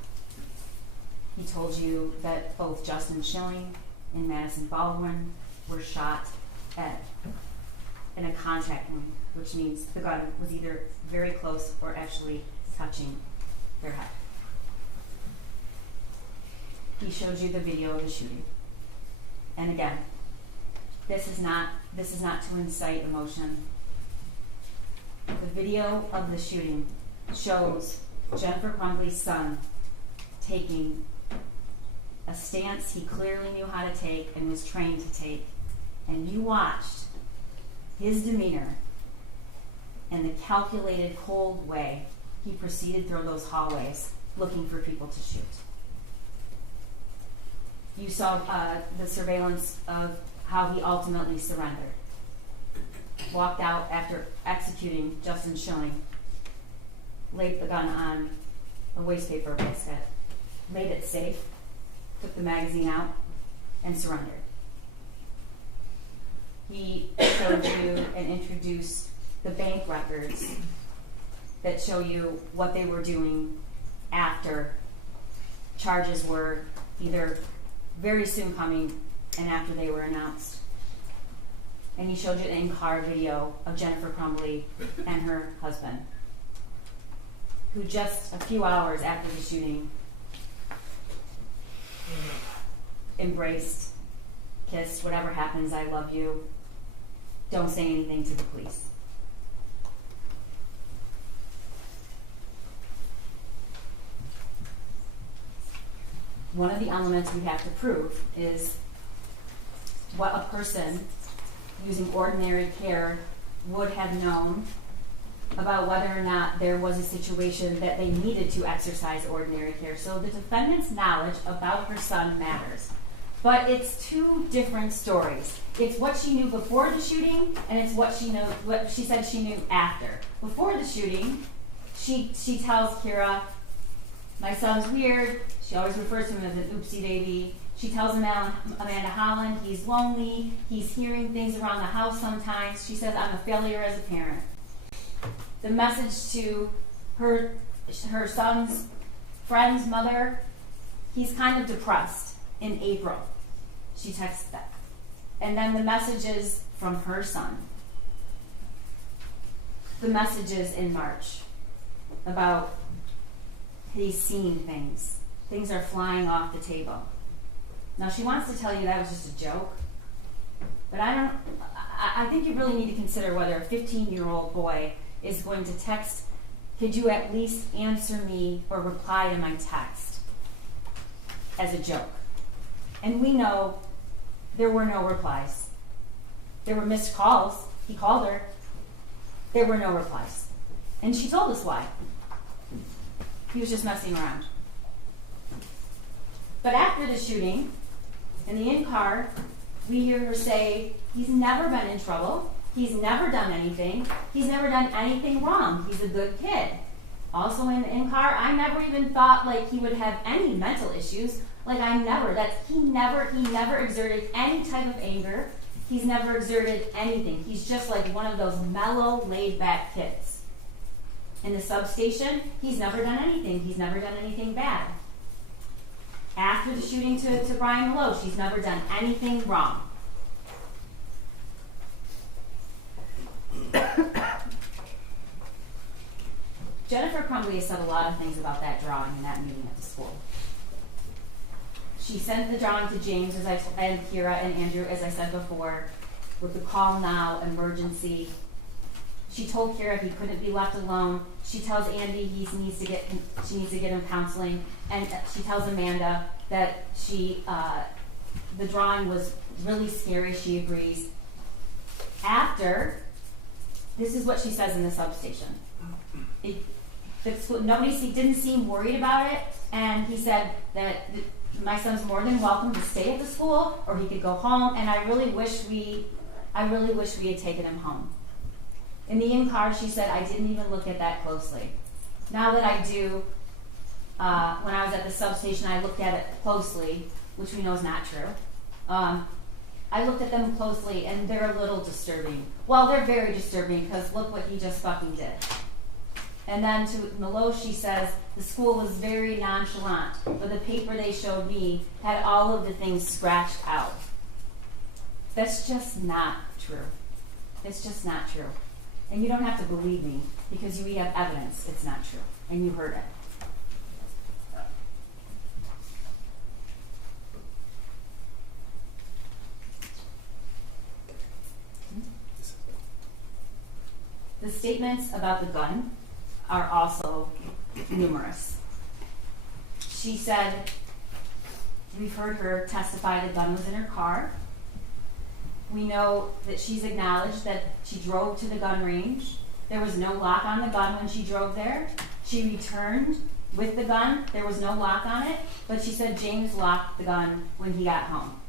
He told you that both Justin Schilling and Madison Baldwin were shot in a contact wound, which means the gun was either very close or actually touching their head. He showed you the video of the shooting. And again, this is not to incite emotion. The video of the shooting shows Jennifer Crumbley's son taking a stance he clearly knew how to take and was trained to take. And you watched his demeanor and the calculated, cold way he proceeded through those hallways looking for people to shoot. You saw the surveillance of how he ultimately surrendered. Walked out after executing Justin Schilling, laid the gun on a wastepaper basket, made it safe, took the magazine out, and surrendered. He showed you and introduced the bank records that show you what they were doing after charges were either very soon coming and after they were announced. And he showed you an in-car video of Jennifer Crumbley and her husband, who just a few hours after the shooting embraced kissed, whatever happens, I love you. Don't say anything to the police. One of the elements we have to prove is what a person using ordinary care would have known about whether or not there was a situation that they needed to exercise ordinary care. So the defendant's knowledge about her son matters. But it's two different stories. It's what she knew before the shooting, and it's what she said she knew after. Before the shooting, she tells Kira, my son's weird. She always refers to him as an oopsie baby. She tells Amanda Holland he's lonely, he's hearing things around the house sometimes. She says, I'm a failure as a parent. The message to her son's friend's mother, he's kind of depressed in April. She texts that. And then the messages from her son. The messages in March about he's seeing things. Things are flying off the table. Now she wants to tell you that was just a joke, but I think you really need to consider whether a 15-year-old boy is going to text, could you at least answer me or reply to my text, as a joke. And we know there were no replies. There were missed calls. He called her. There were no replies. And she told us why. He was just messing around. But after the shooting, in the in-car, we hear her say, he's never been in trouble. He's never done anything. He's never done anything wrong. He's a good kid. Also in the in-car, I never even thought like he would have any mental issues. Like he never exerted any type of anger. He's never exerted anything. He's just like one of those mellow, laid-back kids. In the substation, he's never done anything. He's never done anything bad. After the shooting to Brian Lowe, she's never done anything wrong. Jennifer Crumbley said a lot of things about that drawing in that meeting at the school. She sent the drawing to James and Kira and Andrew, as I said before, with the call now, emergency. She told Kira he couldn't be left alone. She tells Andy she needs to get him counseling, and she tells Amanda that the drawing was really scary. She agrees. After, this is what she says in the substation. Nobody didn't seem worried about it, and he said that my son's more than welcome to stay at the school, or he could go home. And I really wish we had taken him home. In the in-car, she said, I didn't even look at that closely. Now that I do, when I was at the substation, I looked at it closely, which we know is not true. I looked at them closely, and they're a little disturbing. Well, they're very disturbing, because look what he just fucking did. And then to Meloche, she says, the school was very nonchalant, but the paper they showed me had all of the things scratched out. That's just not true. It's just not true. And you don't have to believe me, because we have evidence it's not true, and you heard it. The statements about the gun are also numerous. She said, we've heard her testify the gun was in her car. We know that she's acknowledged that she drove to the gun range. There was no lock on the gun when she drove there. She returned with the gun. There was no lock on it, but she said James locked the gun when he got home.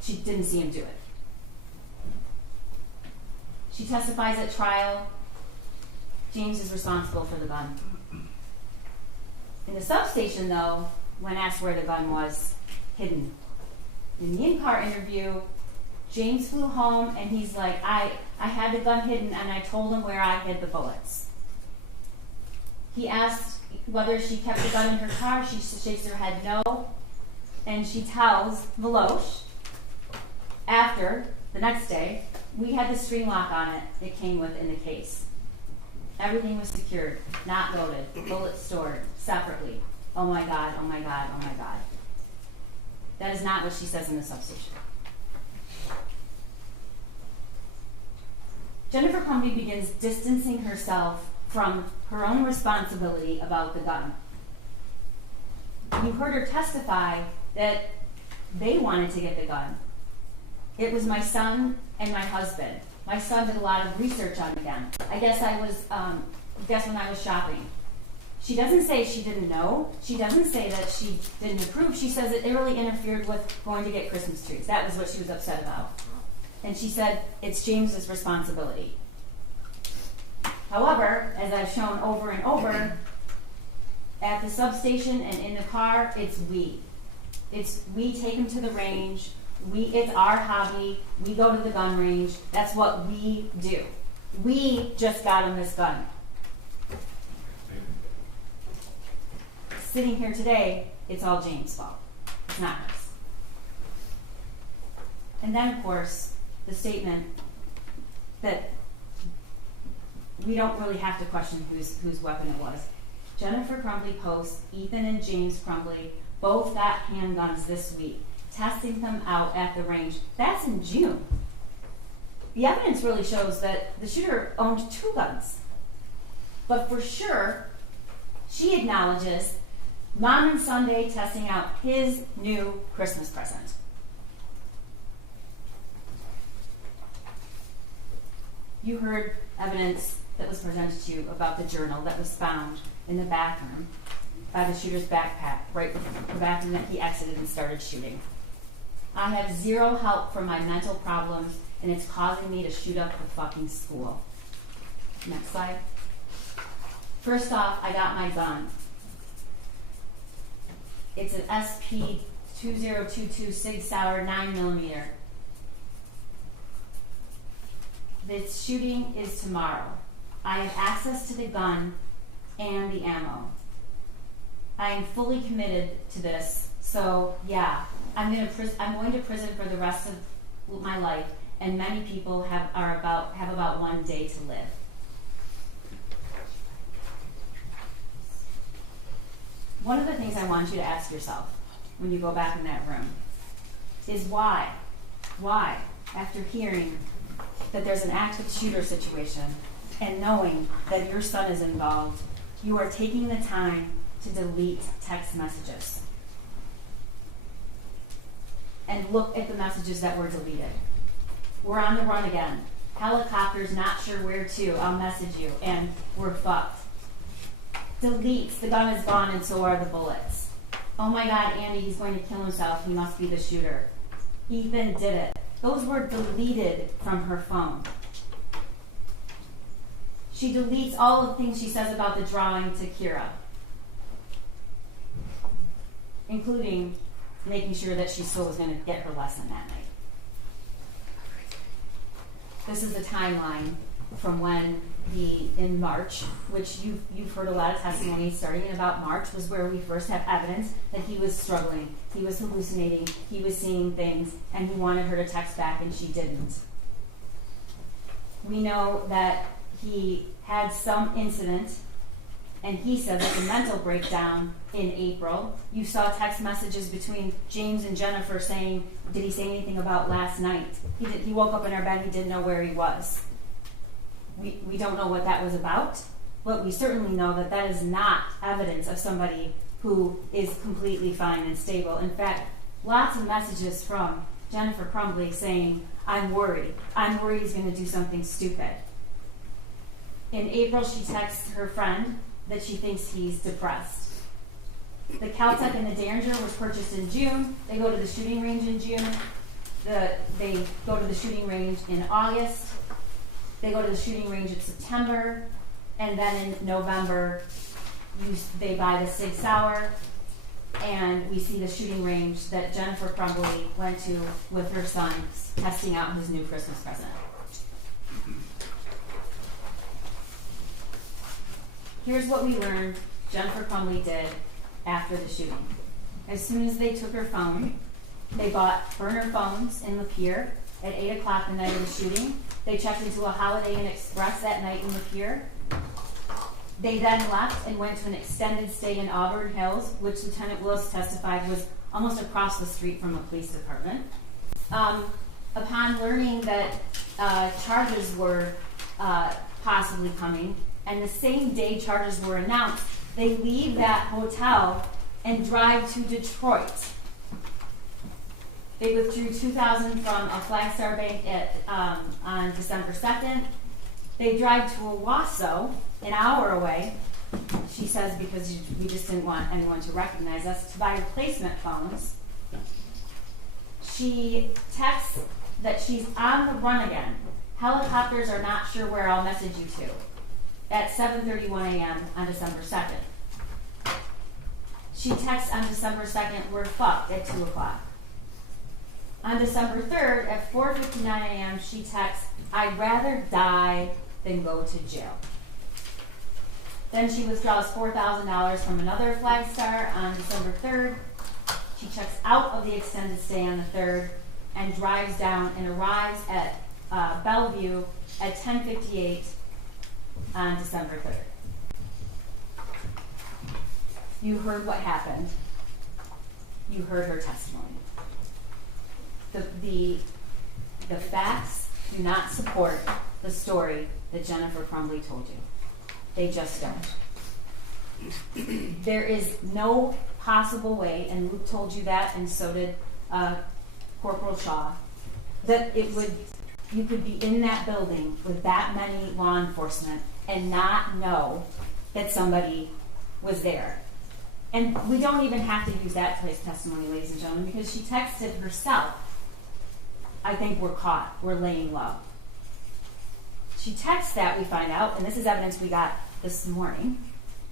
She didn't see him do it. She testifies at trial. James is responsible for the gun. In the substation, though, when asked where the gun was, hidden. In the in-car interview, James flew home and he's like, I had the gun hidden and I told him where I hid the bullets. He asked whether she kept the gun in her car. She shakes her head no. And she tells Meloche, after, the next day, we had the string lock on it that came with in the case. Everything was secured, not loaded, bullets stored separately. Oh my God, oh my God, oh my God. That is not what she says in the substation. Jennifer Crumbley begins distancing herself from her own responsibility about the gun. You heard her testify that they wanted to get the gun. It was my son and my husband. My son did a lot of research on the gun. I guess when I was shopping. She doesn't say she didn't know. She doesn't say that she didn't approve. She says it really interfered with going to get Christmas trees. That was what she was upset about. And she said it's James's responsibility. However, as I've shown over and over, at the substation and in the car, it's we. It's we take him to the range. It's our hobby. We go to the gun range. That's what we do. We just got him this gun. Sitting here today, it's all James' fault. It's not hers. And then, of course, the statement that we don't really have to question whose weapon it was. Jennifer Crumbley posts, Ethan and James Crumbley both got handguns this week, testing them out at the range. That's in June. The evidence really shows that the shooter owned 2 guns. But for sure, she acknowledges Mom and Sunday testing out his new Christmas present. You heard evidence that was presented to you about the journal that was found in the bathroom by the shooter's backpack, right before the bathroom that he exited and started shooting. I have 0 help from my mental problems, and it's causing me to shoot up the fucking school. Next slide. First off, I got my gun. It's an SP-2022 Sig Sauer 9mm. The shooting is tomorrow. I have access to the gun and the ammo. I am fully committed to this, so yeah, I'm going to prison for the rest of my life, and many people have about 1 day to live. One of the things I want you to ask yourself when you go back in that room is why, after hearing that there's an active shooter situation and knowing that your son is involved, you are taking the time to delete text messages. And look at the messages that were deleted. We're on the run again. Helicopters, not sure where to. I'll message you. And we're fucked. Deletes. The gun is gone and so are the bullets. Oh my God, Andy, he's going to kill himself. He must be the shooter. Ethan did it. Those were deleted from her phone. She deletes all the things she says about the drawing to Kira, including making sure that she still was going to get her lesson that night. This is the timeline from when in March, which you've heard a lot of testimony starting in about March, was where we first have evidence that he was struggling, he was hallucinating, he was seeing things, and he wanted her to text back and she didn't. We know that he had some incident, and he said that the mental breakdown in April. You saw text messages between James and Jennifer saying, did he say anything about last night? He woke up in our bed, he didn't know where he was. We don't know what that was about, but we certainly know that that is not evidence of somebody who is completely fine and stable. In fact, lots of messages from Jennifer Crumbley saying, I'm worried. I'm worried he's going to do something stupid. In April, she texts her friend that she thinks he's depressed. The Caltech and the Derringer was purchased in June. They go to the shooting range in June. They go to the shooting range in August. They go to the shooting range in September. And then in November, they buy the Sig Sauer. And we see the shooting range that Jennifer Crumbley went to with her son, testing out his new Christmas present. Here's what we learned Jennifer Crumbley did after the shooting. As soon as they took her phone, they bought burner phones in Lapeer at 8 o'clock the night of the shooting. They checked into a Holiday Inn Express that night in Lapeer. They then left and went to an extended stay in Auburn Hills, which Lieutenant Willis testified was almost across the street from a police department. Upon learning that charges were possibly coming, and the same day charges were announced, they leave that hotel and drive to Detroit. They withdrew $2,000 from a Flagstar Bank on December 2nd. They drive to Owasso, an hour away, she says, because we just didn't want anyone to recognize us, to buy replacement phones. She texts that she's on the run again. Helicopters are not sure where, I'll message you to. At 7:31 a.m. on December 2nd. She texts on December 2nd, we're fucked, at 2 o'clock. On December 3rd, at 4:59 a.m., she texts, I'd rather die than go to jail. Then she withdraws $4,000 from another Flagstar on December 3rd. She checks out of the extended stay on the 3rd and drives down and arrives at Bellevue at 10:58 on December 3rd. You heard what happened. You heard her testimony. The facts do not support the story that Jennifer Crumbley told you. They just don't. There is no possible way, and Luke told you that, and so did Corporal Shaw, that you could be in that building with that many law enforcement and not know that somebody was there. And we don't even have to use that testimony, ladies and gentlemen, because she texted herself, I think we're caught, we're laying low. She texts that, we find out, and this is evidence we got this morning.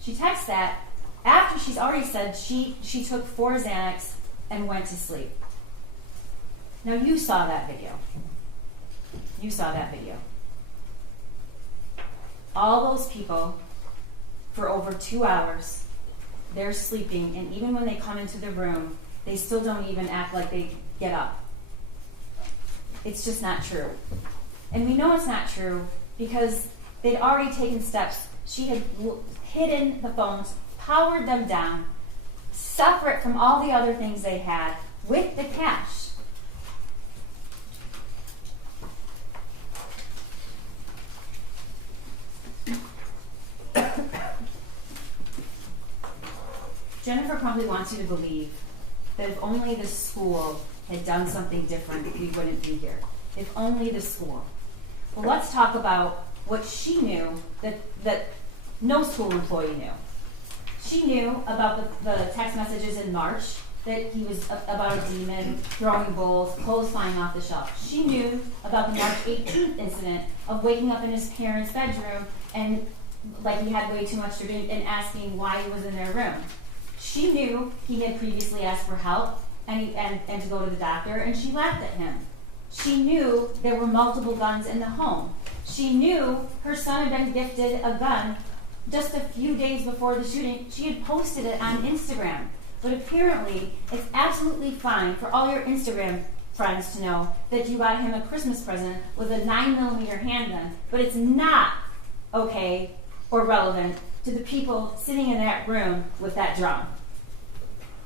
She texts that after she's already said she took 4 Xanax and went to sleep. Now you saw that video. You saw that video. All those people, for over 2 hours, they're sleeping, and even when they come into the room, they still don't even act like they get up. It's just not true. And we know it's not true because they'd already taken steps. She had hidden the phones, powered them down, separate from all the other things they had, with the cash. Jennifer probably wants you to believe that if only the school had done something different, we wouldn't be here. If only the school. Well, let's talk about what she knew that no school employee knew. She knew about the text messages in March that he was about a demon, throwing bowls, clothes flying off the shelf. She knew about the March 18th incident of waking up in his parents' bedroom and like he had way too much to drink and asking why he was in their room. She knew he had previously asked for help and to go to the doctor, and she laughed at him. She knew there were multiple guns in the home. She knew her son had been gifted a gun just a few days before the shooting. She had posted it on Instagram. But apparently, it's absolutely fine for all your Instagram friends to know that you got him a Christmas present with a 9mm handgun, but it's not okay or relevant to the people sitting in that room with that drum.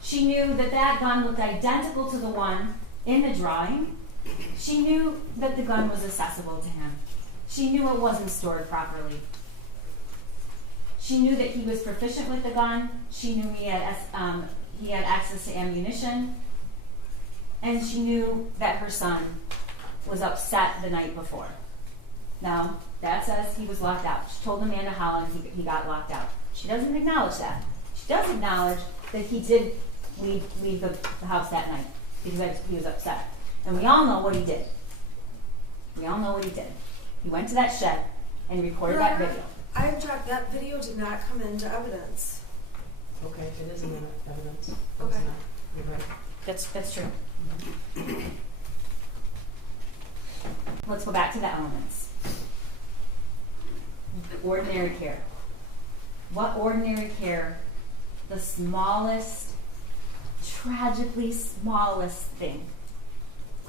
She knew that that gun looked identical to the one in the drawing. She knew that the gun was accessible to him. She knew it wasn't stored properly. She knew that he was proficient with the gun. She knew he had access to ammunition. And she knew that her son was upset the night before. Now, Dad says he was locked out. She told Amanda Holland he got locked out. She doesn't acknowledge that. She does acknowledge that he did leave the house that night because he was upset. And we all know what he did. We all know what he did. He went to that shed and recorded that video. I object. That video did not come into evidence. Okay, it isn't in evidence. Okay. It's not. You're right. That's true. Let's go back to the elements. Ordinary care. What ordinary care, the smallest, tragically smallest thing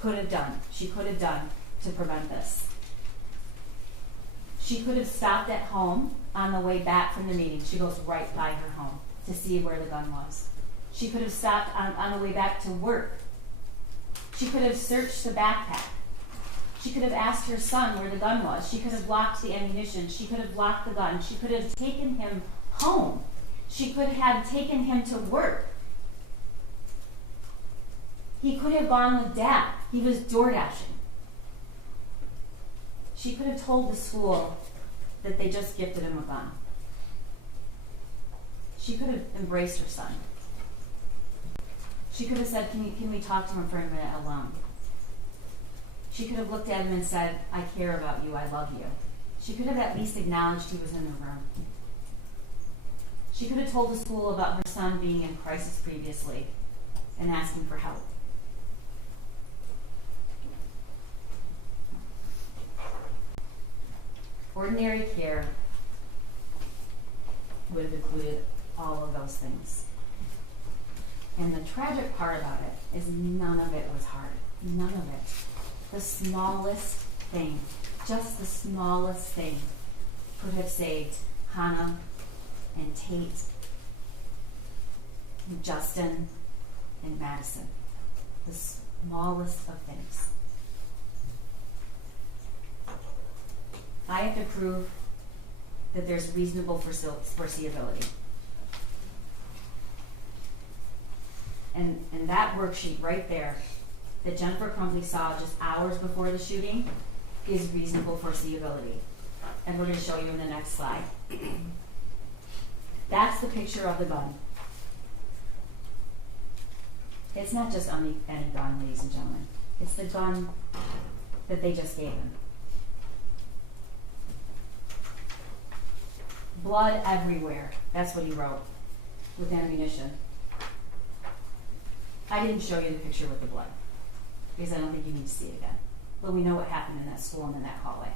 she could have done to prevent this? She could have stopped at home on the way back from the meeting. She goes right by her home to see where the gun was. She could have stopped on the way back to work. She could have searched the backpack. She could have asked her son where the gun was. She could have locked the ammunition. She could have locked the gun. She could have taken him home. She could have taken him to work. He could have gone with Dad. He was door dashing. She could have told the school that they just gifted him a gun. She could have embraced her son. She could have said, can we talk to him for a minute alone? She could have looked at him and said, I care about you, I love you. She could have at least acknowledged he was in the room. She could have told the school about her son being in crisis previously and asking for help. Ordinary care would have included all of those things. And the tragic part about it is none of it was hard. None of it. The smallest thing, just the smallest thing, could have saved Hannah and Tate and Justin and Madison. The smallest of things. I have to prove that there's reasonable foreseeability. And that worksheet right there that Jennifer Crumbley saw just hours before the shooting is reasonable foreseeability. And we're going to show you in the next slide. That's the picture of the gun. It's not just any gun, ladies and gentlemen. It's the gun that they just gave him. Blood everywhere. That's what he wrote with ammunition. I didn't show you the picture with the blood because I don't think you need to see it again. But we know what happened in that school and in that hallway.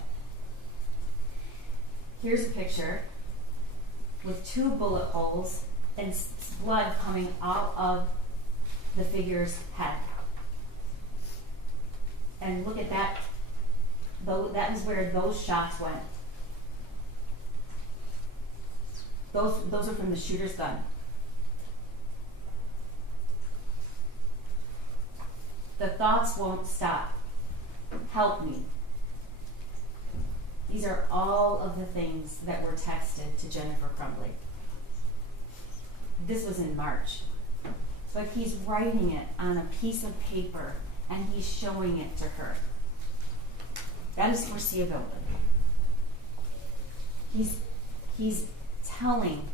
Here's a picture with 2 bullet holes and blood coming out of the figure's head. And look at that. That is where those shots went. Those are from the shooter's gun. The thoughts won't stop. Help me. These are all of the things that were texted to Jennifer Crumbley. This was in March. But he's writing it on a piece of paper and he's showing it to her. That is foreseeability. He's telling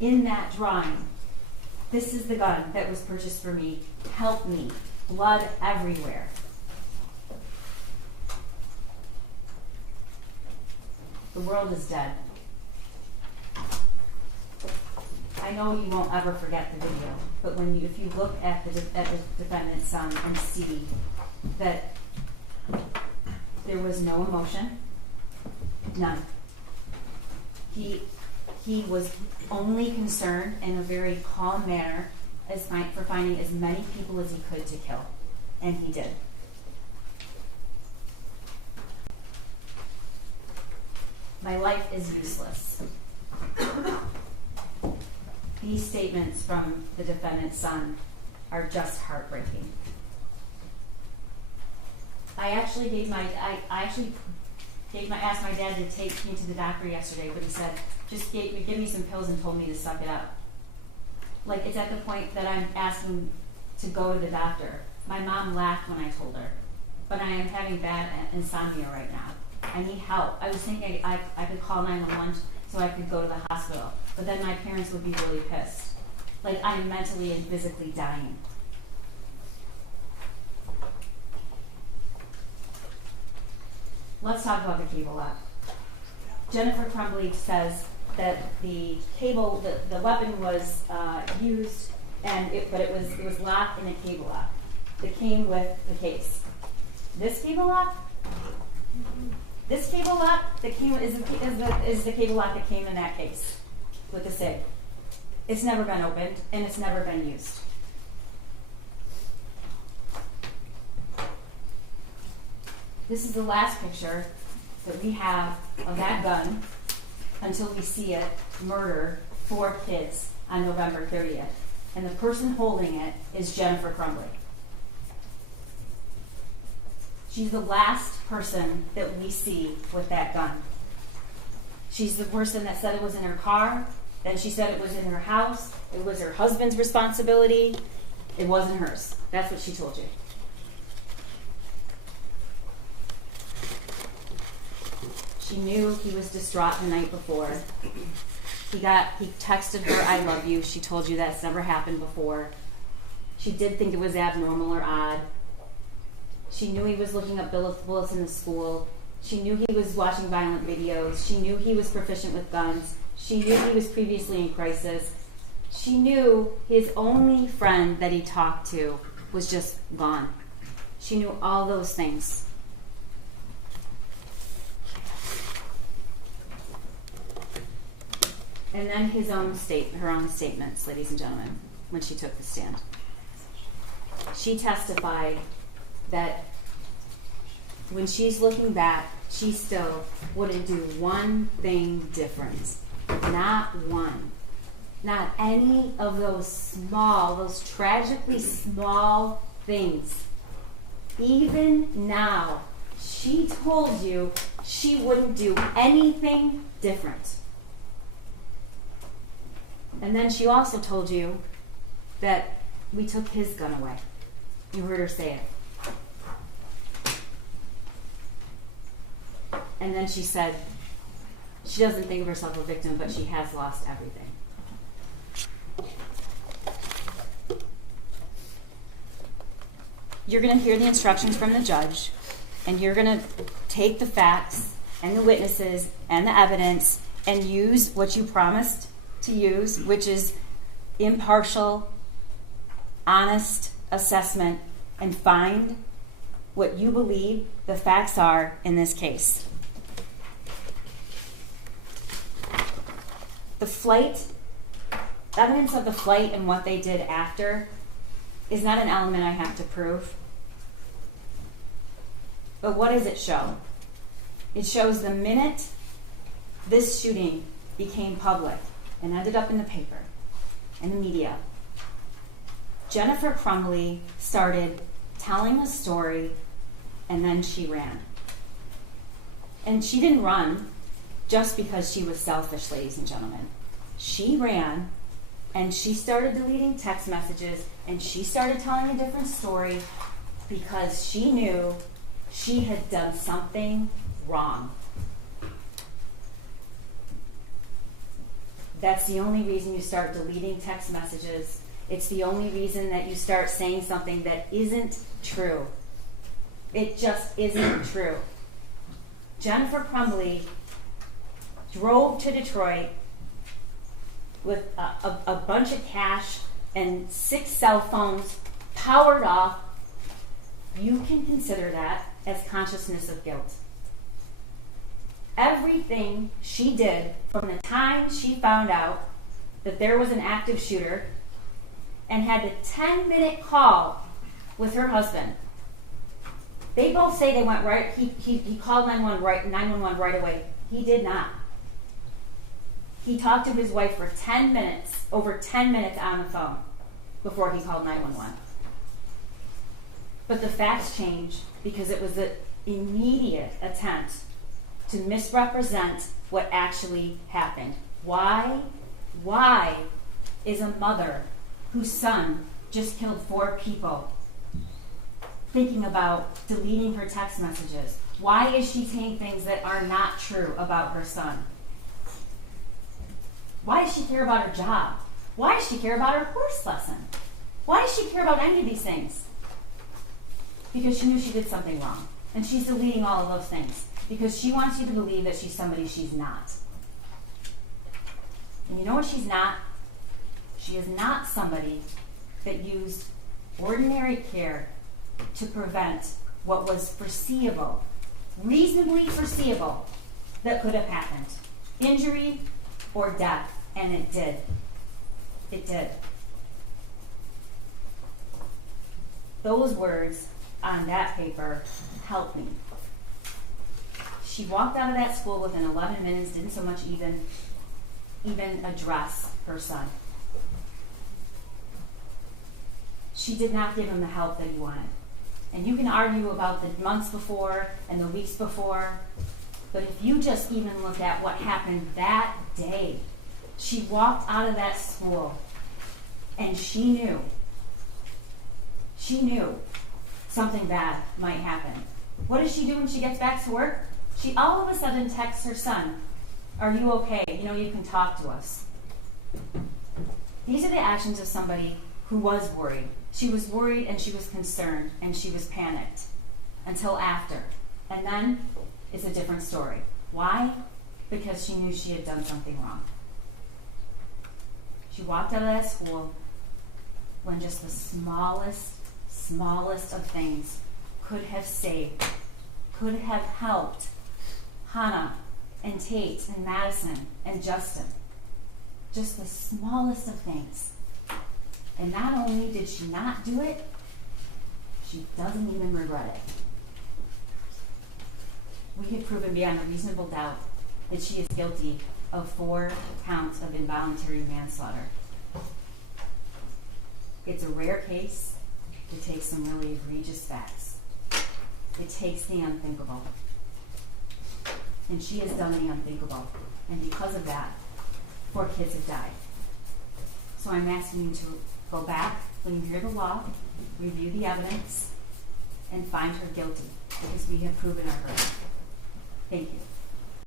in that drawing, this is the gun that was purchased for me. Help me. Blood everywhere. The world is dead. I know you won't ever forget the video, but if you look at the defendant's son and see that there was no emotion, none. He was only concerned in a very calm manner for finding as many people as he could to kill, and he did. My life is useless. These statements from the defendant's son are just heartbreaking. I asked my dad to take me to the doctor yesterday, but he said, just give me some pills and told me to suck it up. Like, it's at the point that I'm asking to go to the doctor. My mom laughed when I told her, but I am having bad insomnia right now. I need help. I was thinking I could call 911 so I could go to the hospital, but then my parents would be really pissed. Like, I am mentally and physically dying. Let's talk about the cable lock. Jennifer Crumbley says that the cable, the weapon was used, but it was locked in a cable lock that came with the case. This cable lock, that came is the cable lock that came in that case with the SIG. It's never been opened and it's never been used. This is the last picture that we have of that gun until we see it murder 4 kids on November 30th. And the person holding it is Jennifer Crumbley. She's the last person that we see with that gun. She's the person that said it was in her car. Then she said it was in her house. It was her husband's responsibility. It wasn't hers. That's what she told you. She knew he was distraught the night before. He texted her, "I love you." She told you that's never happened before. She did think it was abnormal or odd. She knew he was looking up bullets in the school. She knew he was watching violent videos. She knew he was proficient with guns. She knew he was previously in crisis. She knew his only friend that he talked to was just gone. She knew all those things. And then her own statements, ladies and gentlemen, when she took the stand. She testified that when she's looking back, she still wouldn't do one thing different. Not one. Not any of those tragically small things. Even now, she told you she wouldn't do anything different. And then she also told you that we took his gun away. You heard her say it. And then she said she doesn't think of herself a victim, but she has lost everything. You're going to hear the instructions from the judge, and you're going to take the facts and the witnesses and the evidence and use what you promised to use, which is impartial, honest assessment, and find what you believe the facts are in this case. The flight, evidence of the flight and what they did after is not an element I have to prove. But what does it show? It shows the minute this shooting became public and ended up in the paper and the media, Jennifer Crumbley started telling a story, and then she ran. And she didn't run just because she was selfish, ladies and gentlemen. She ran, and she started deleting text messages, and she started telling a different story because she knew she had done something wrong. That's the only reason you start deleting text messages. It's the only reason that you start saying something that isn't true. It just isn't true. Jennifer Crumbley drove to Detroit with a bunch of cash and 6 cell phones powered off. You can consider that as consciousness of guilt. Everything she did from the time she found out that there was an active shooter and had the 10-minute call with her husband. They both say they went right. He called 911 right away. He did not. He talked to his wife for 10 minutes, over 10 minutes on the phone before he called 911. But the facts changed because it was an immediate attempt to misrepresent what actually happened. Why is a mother whose son just killed 4 people thinking about deleting her text messages? Why is she saying things that are not true about her son? Why does she care about her job? Why does she care about her horse lesson? Why does she care about any of these things? Because she knew she did something wrong. And she's deleting all of those things because she wants you to believe that she's somebody she's not. And you know what she's not? She is not somebody that used ordinary care to prevent what was foreseeable, reasonably foreseeable, that could have happened. Injury or death. And it did. It did. Those words on that paper helped me. She walked out of that school within 11 minutes, didn't so much even address her son. She did not give him the help that he wanted. And you can argue about the months before and the weeks before, but if you just even look at what happened that day, she walked out of that school and she knew something bad might happen. What does she do when she gets back to work? She all of a sudden texts her son, "Are you okay? You can talk to us." These are the actions of somebody who was worried. She was worried and she was concerned and she was panicked until after. And then it's a different story. Why? Because she knew she had done something wrong. She walked out of that school when just the smallest of things could have saved, could have helped Hannah and Tate and Madison and Justin. Just the smallest of things. And not only did she not do it, she doesn't even regret it. We have proven beyond a reasonable doubt that she is guilty of 4 counts of involuntary manslaughter. It's a rare case. It takes some really egregious facts. It takes the unthinkable. And she has done the unthinkable. And because of that, 4 kids have died. So I'm asking you to go back when you hear the law, review the evidence, and find her guilty, because we have proven her. Thank you.